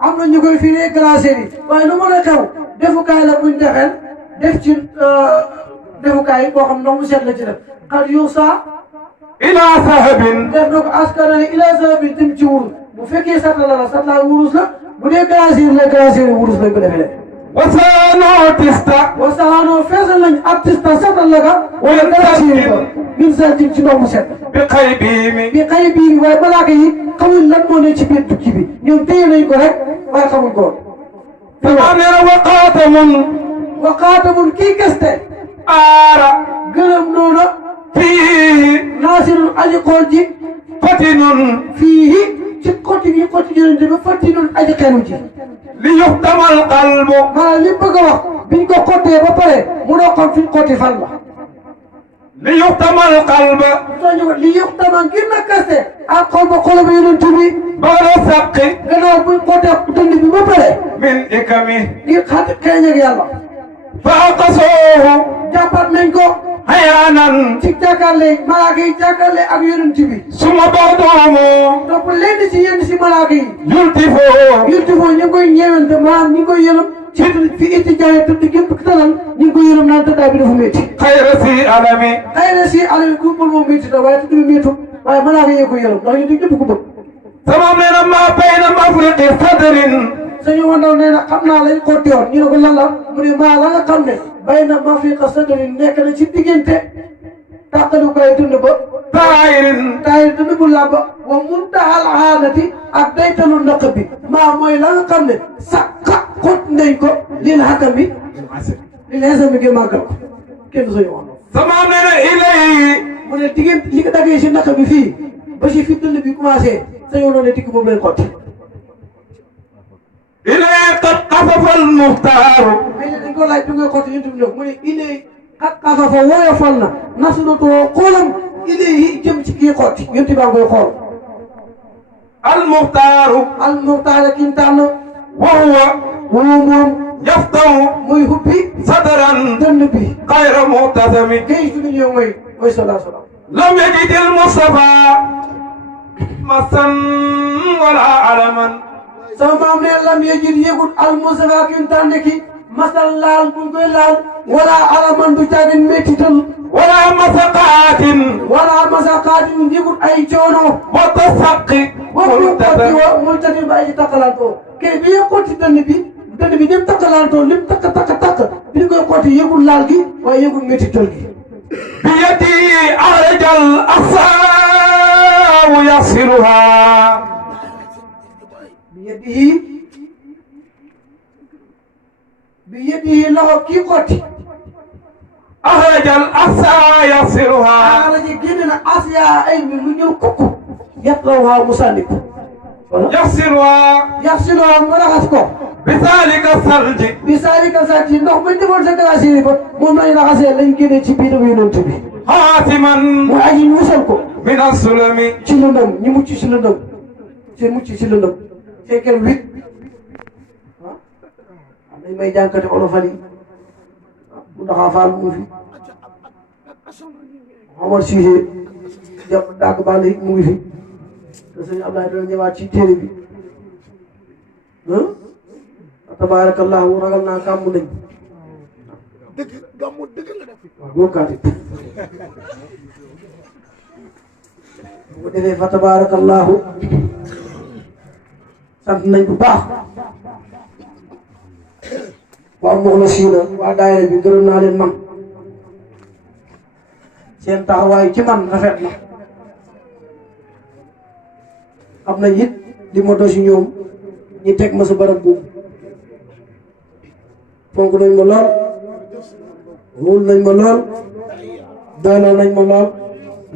am na ñu koy firee glacier yi waaye lu mën a xew defukaay la buñ defeel def ci defukaay boo xam ndox mu seet la ci def xar yuusa ila sahabin def na ko askanale ila sahabin tim ci wurus bu fekkee satala la satala wurus la bu dee glacier wurus lañ ko defee wasaanoo tista wasaanoo feesal nañ ak tista satal la ka wala glacier ba min sa tim ci ndox mu set bi xaybiimi bi xëy bii waaye malaaka yi xamuñ lan moo ne ci biir tukki bi ñoom téye nañ ko rek waaye xamuñ ko. sama nee na wa qaatamun kii gëste. aara gërëm noona. fii naasirun aji xool ji. fatinun fii ci côté bi yonente bi fatinun aji xelu ji. li yuxtamal qalbu maanaam li bëgg a wax biñ ko xottee ba pare munoo xam fi xotti fan la. li yuxtamal qalba li yuxtama ngir na kaste ak xol ba xol ba yonent bi bala saqi gannaaw buñ xottee dënd bi ba pare min ikami ngir xat xeeñ ak yàlla fa aqasoohu jàppat nañ ko hayaanan ci jàkkaarle malaaka yi jàkkaarle ak yonent bi suma ba'duhumu donc lenn ci yenn si malaaka yi yultifoo ñu ngi koy ñeewante maanaam ñu ngi koy yërëm ci fi itti jaay tëdd gépp talal ñu ngi koy yërëm naan tëddaay bi dafa métti xayra si alami xëy na si alal ku mbal moom métti na waaye tëdd bi méttu waaye malaaka yi koy yërëm ndax ñu ñëpp ko bëgg sama nee na maa bayna mafriqi sadrin sañu wandaw nee na xam naa lañ ko teewoon ñu ne ko lan la mu ne maa la nga xam ne bayna mafriqa sadrin nekk na ci diggante tàqalu koy dund ba taayir dund bu làmb wa muntahal aanati ak daytalu naq bi maa mooy la nga xam ne sàqa xot nañ ko lil xakam bi lil xesam bi gi màggal ko kenn suñu wax sama nee na ilay mu ne diggante li ko daggee si naq bi fii ba si fi dund bi commencé sañu wandoon ne digg boobu lañ xotti ilay qad xafafa al muxtaaru mais dañ ko laaj bi ngay xotti yonent bi mu ne ilay xafa woyofal na nasnatoo xoolam ilayhi jëm ci kii xotti yonti baa ngoy xool almuxtaar ki ñu tànn وهو moom يفتح muy hubbi صدرا dënn bi غير مهتزم géej gi ñëw mooy salaa salaam لم يجد المصطفى مسا ولا علما sama maam ne lam yejit yëgut almusafa ki ñu tànn ki masal laal buñ koy laal wala alaman du caagin méttital ولا مسقات wala masaqaatin yëgut ay coono وتسقي waxtu xotti wa multati ba ay takkalantoo kii bi yëg xotti dënn bi ni mu takkalantoo lim takk bi ñu koy xotti yëgul laal gi waaye yëgul méttital gi بيدي أرج الأقصى يصلها bi yedihi loxo kii xotti أخرج الأقصى يصلها aala ji génne na asiya ay mi lu ñëw kukku yat la waa musanniku يصلها yax si loo nga raxas ko بذلك الثلج bi saari ka saat yi ndox bañ defoon sa glace yi ba moom lañ raxasee lañ génne ci biiram yonent bi حاتما mu aji ñu musal ko من الظلم ci lëndëm ñi mucc ci lëndëm seen mucc ci lëndëm fekkee wit dañ may jànkate olofal yi bu ndaxaa faal mu ngi fi Omar Cissé jàpp dàgg bàll yi mu ngi fi te sëñ Ablaye dana ñëwaat ci téere bi tabaarakallahu ragal naa kàmm nañ dëgg gàmmu dëgg la def. waaw góorkaati bu ko defee fa tabaarakallahu sant nañ bu baax waa Moxlasiina waa daayira bi gërëm naa leen man seen taxawaay ci man rafet na xam nañ it li ma dosi ñoom ñi teg ma sa barab boobu fonk nañ ma lool wóol nañ ma lool doyloo nañ ma lool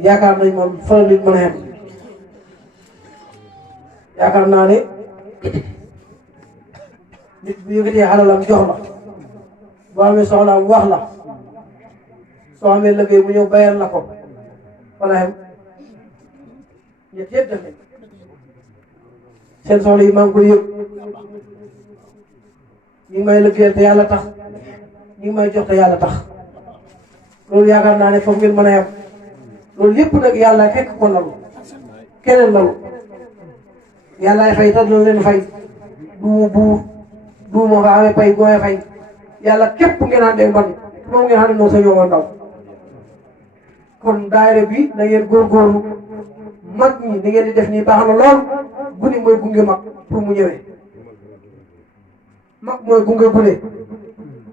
yaakaar nañ ma faral nit mën a xem yaakaar naa ne nit bu yëkkatee xalalam jox la boo amee soxlaam wax la soo amee liggéey bu ñëw bayal la ko wala xem ñett yëpp def nañ seen soxla yi maa ngi koy yëg ñi ngi may liggéeyal te yàlla tax ñi ngi may jox te yàlla tax loolu yaakaar naa ne foofu ngeen mën a yem loolu lépp nag yàlla fekk ko lalu keneen lalu yàllaay fay te dina leen fay du buur du moo fa amee pay gooy fay yàlla képp ngeen àndee man moom ngeen xam ne moo sa ñoo ndaw kon daayira bi da ngeen góorgóorlu mag ñi da ngeen di def nii baax na lool bu ni mooy gunge mag pour mu ñëwee mag mooy gunge gune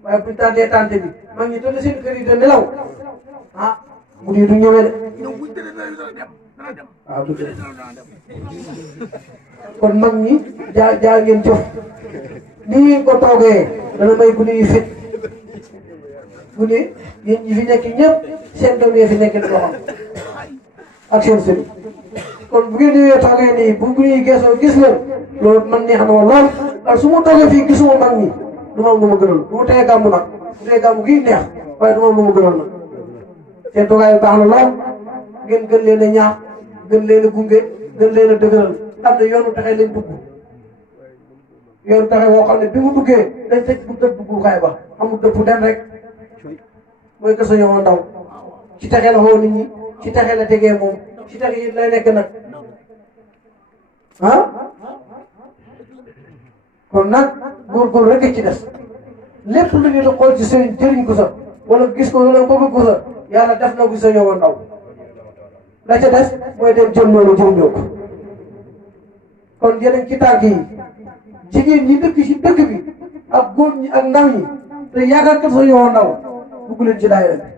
waaye bu ñu tànnee tànte bi mag ñi tëdd seen kër yi da nelaw ah bu dee du ñëwee de waaw du dee kon mag ñi jaa ngeen jëf ni ngeen ko toogee dana may gune yi fit gune yéen ñi fi nekk ñëpp seen doom yi fi nekk di xam ak seen sëriñ kon bu ngeen ñëwee toogee nii bu gune yi geesoo gis leen loolu man neex na ma lool ndax su ma toogee fii gisuma mag ñi du ma am lu ma gënal du ma teye gàmmu nag du teye gàmmu gii neex waaye du ma am lu ma gënal nag seen toogaay baax na lool ngeen gën leen a ñaax gën leen a gunge gën leen a dëgëral am na yoonu taxe lañ dugg yoonu taxe woo xam ne bi mu duggee dañ tëj bu dëpp duggukaay ba amul dëpp den rek mooy que sañoo ndaw ci taxe la xoo nit ñi ci taxe la tegee moom ci taxe yi lay nekk nag ah kon nag góorgóor rek ci des lépp lu ñu di xool ci sëriñ jëriñ ko sa wala gis ko wala bëgg ko sa yàlla def na ko sañoo ndaw la ca des mooy dem jël loolu jëriñoo ko kon yeneen ci tànk yi jigéen ñi dëkk ci dëkk bi ak góor ñi ak ndaw ñi te yaakaar kat sañoo ndaw dugg leen ci daayira bi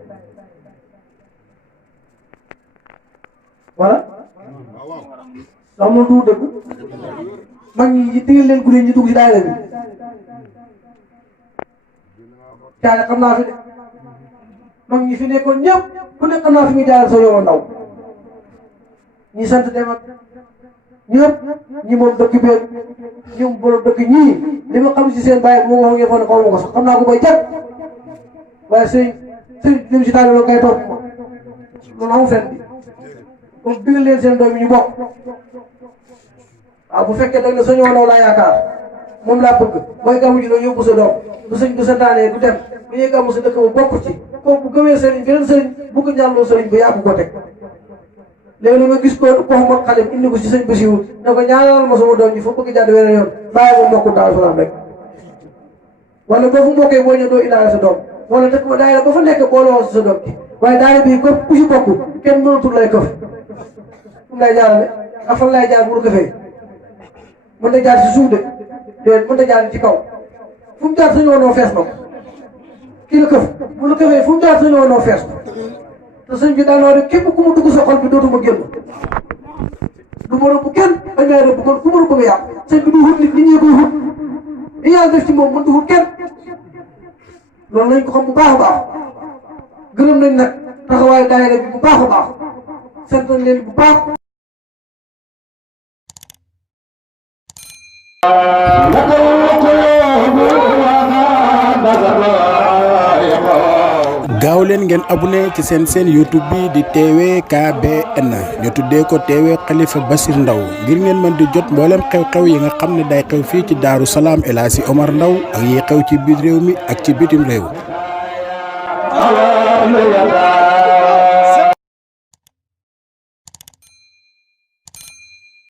voilà ndax loolu du dëgg mag ñi digal leen guddi ñi dugg ci daayira bi caane xam naa fi de mag ñi fi nekkoon ñëpp ku nekk xam naa fi muy jaayal sa yow ndaw ñi sant dem ak ñëpp ñi moom dëkk bi ñi moom borom dëkk ñii li ma xam si seen bàyyi bu ma ko waxee ngeen foog ne xaw ma ko sax xam naa ko bay jag waaye sëñ bi si daal kay topp ma loolu amul fenn bi comme digal leen seen doom yi ñu bokk waaw bu fekkee dag na sëñ Ndaw laa yaakaar moom laa bëgg mooy gàmmu ji doon yóbbu sa doom du sëñ du sa daanee du dem bu ñuy gàmmu sa dëkk ba bokk ci kooku bu gëmee sëriñ beneen sëriñ bu ko njàlloo sëriñ ba yàgg ko teg léegi nag nga gis ko Mouhamad Xalim indi ko si sëñ Bassirou ne ko ñaanal ma sama doom ji fa bëgg jàdd weneen yoon bàyyi ma mbokku Daaru Salaam rek wala boo fu mbokkee boo ñëw doo indaale sa doom wala dëkk ba daayira ba fa nekk boole woon si sa doom ji waaye daayira bii ko ku si bokk kenn mënatul lay këf fu mu lay jaarale ak fan lay jaar bu la këfee mën na jaar si suuf de déedéet mën na jaar ci kaw fu mu jaar sañu woonoo fees na ko kii la këf bu la këfee fu mu jaar sañu woonoo fees ko te sëñ bi daal noo ne képp ku mu dugg sa xol bi dootuma génn du ma rëbb kenn dañ may rëbb kon ku ma rëbb nga yàq sëñ bi du wut nit ñi koy wut li yàlla def ci moom mën du wut kenn loolu lañ ko xam bu baax a baax gërëm nañ nag taxawaayu daayira bi bu baax a baax sant nañ leen bu baax. gaaw leen ngeen abonné ci seen YouTube bi di TVKBN ñu tuddee ko TV Khalifa Bassir Ndaw ngir ngeen mën di jot mboolem xew-xew yi nga xam ne day xew fii ci Daaru Salaam El Hadji Omar Ndaw ak yi xew ci biir réew mi ak ci bitim réew.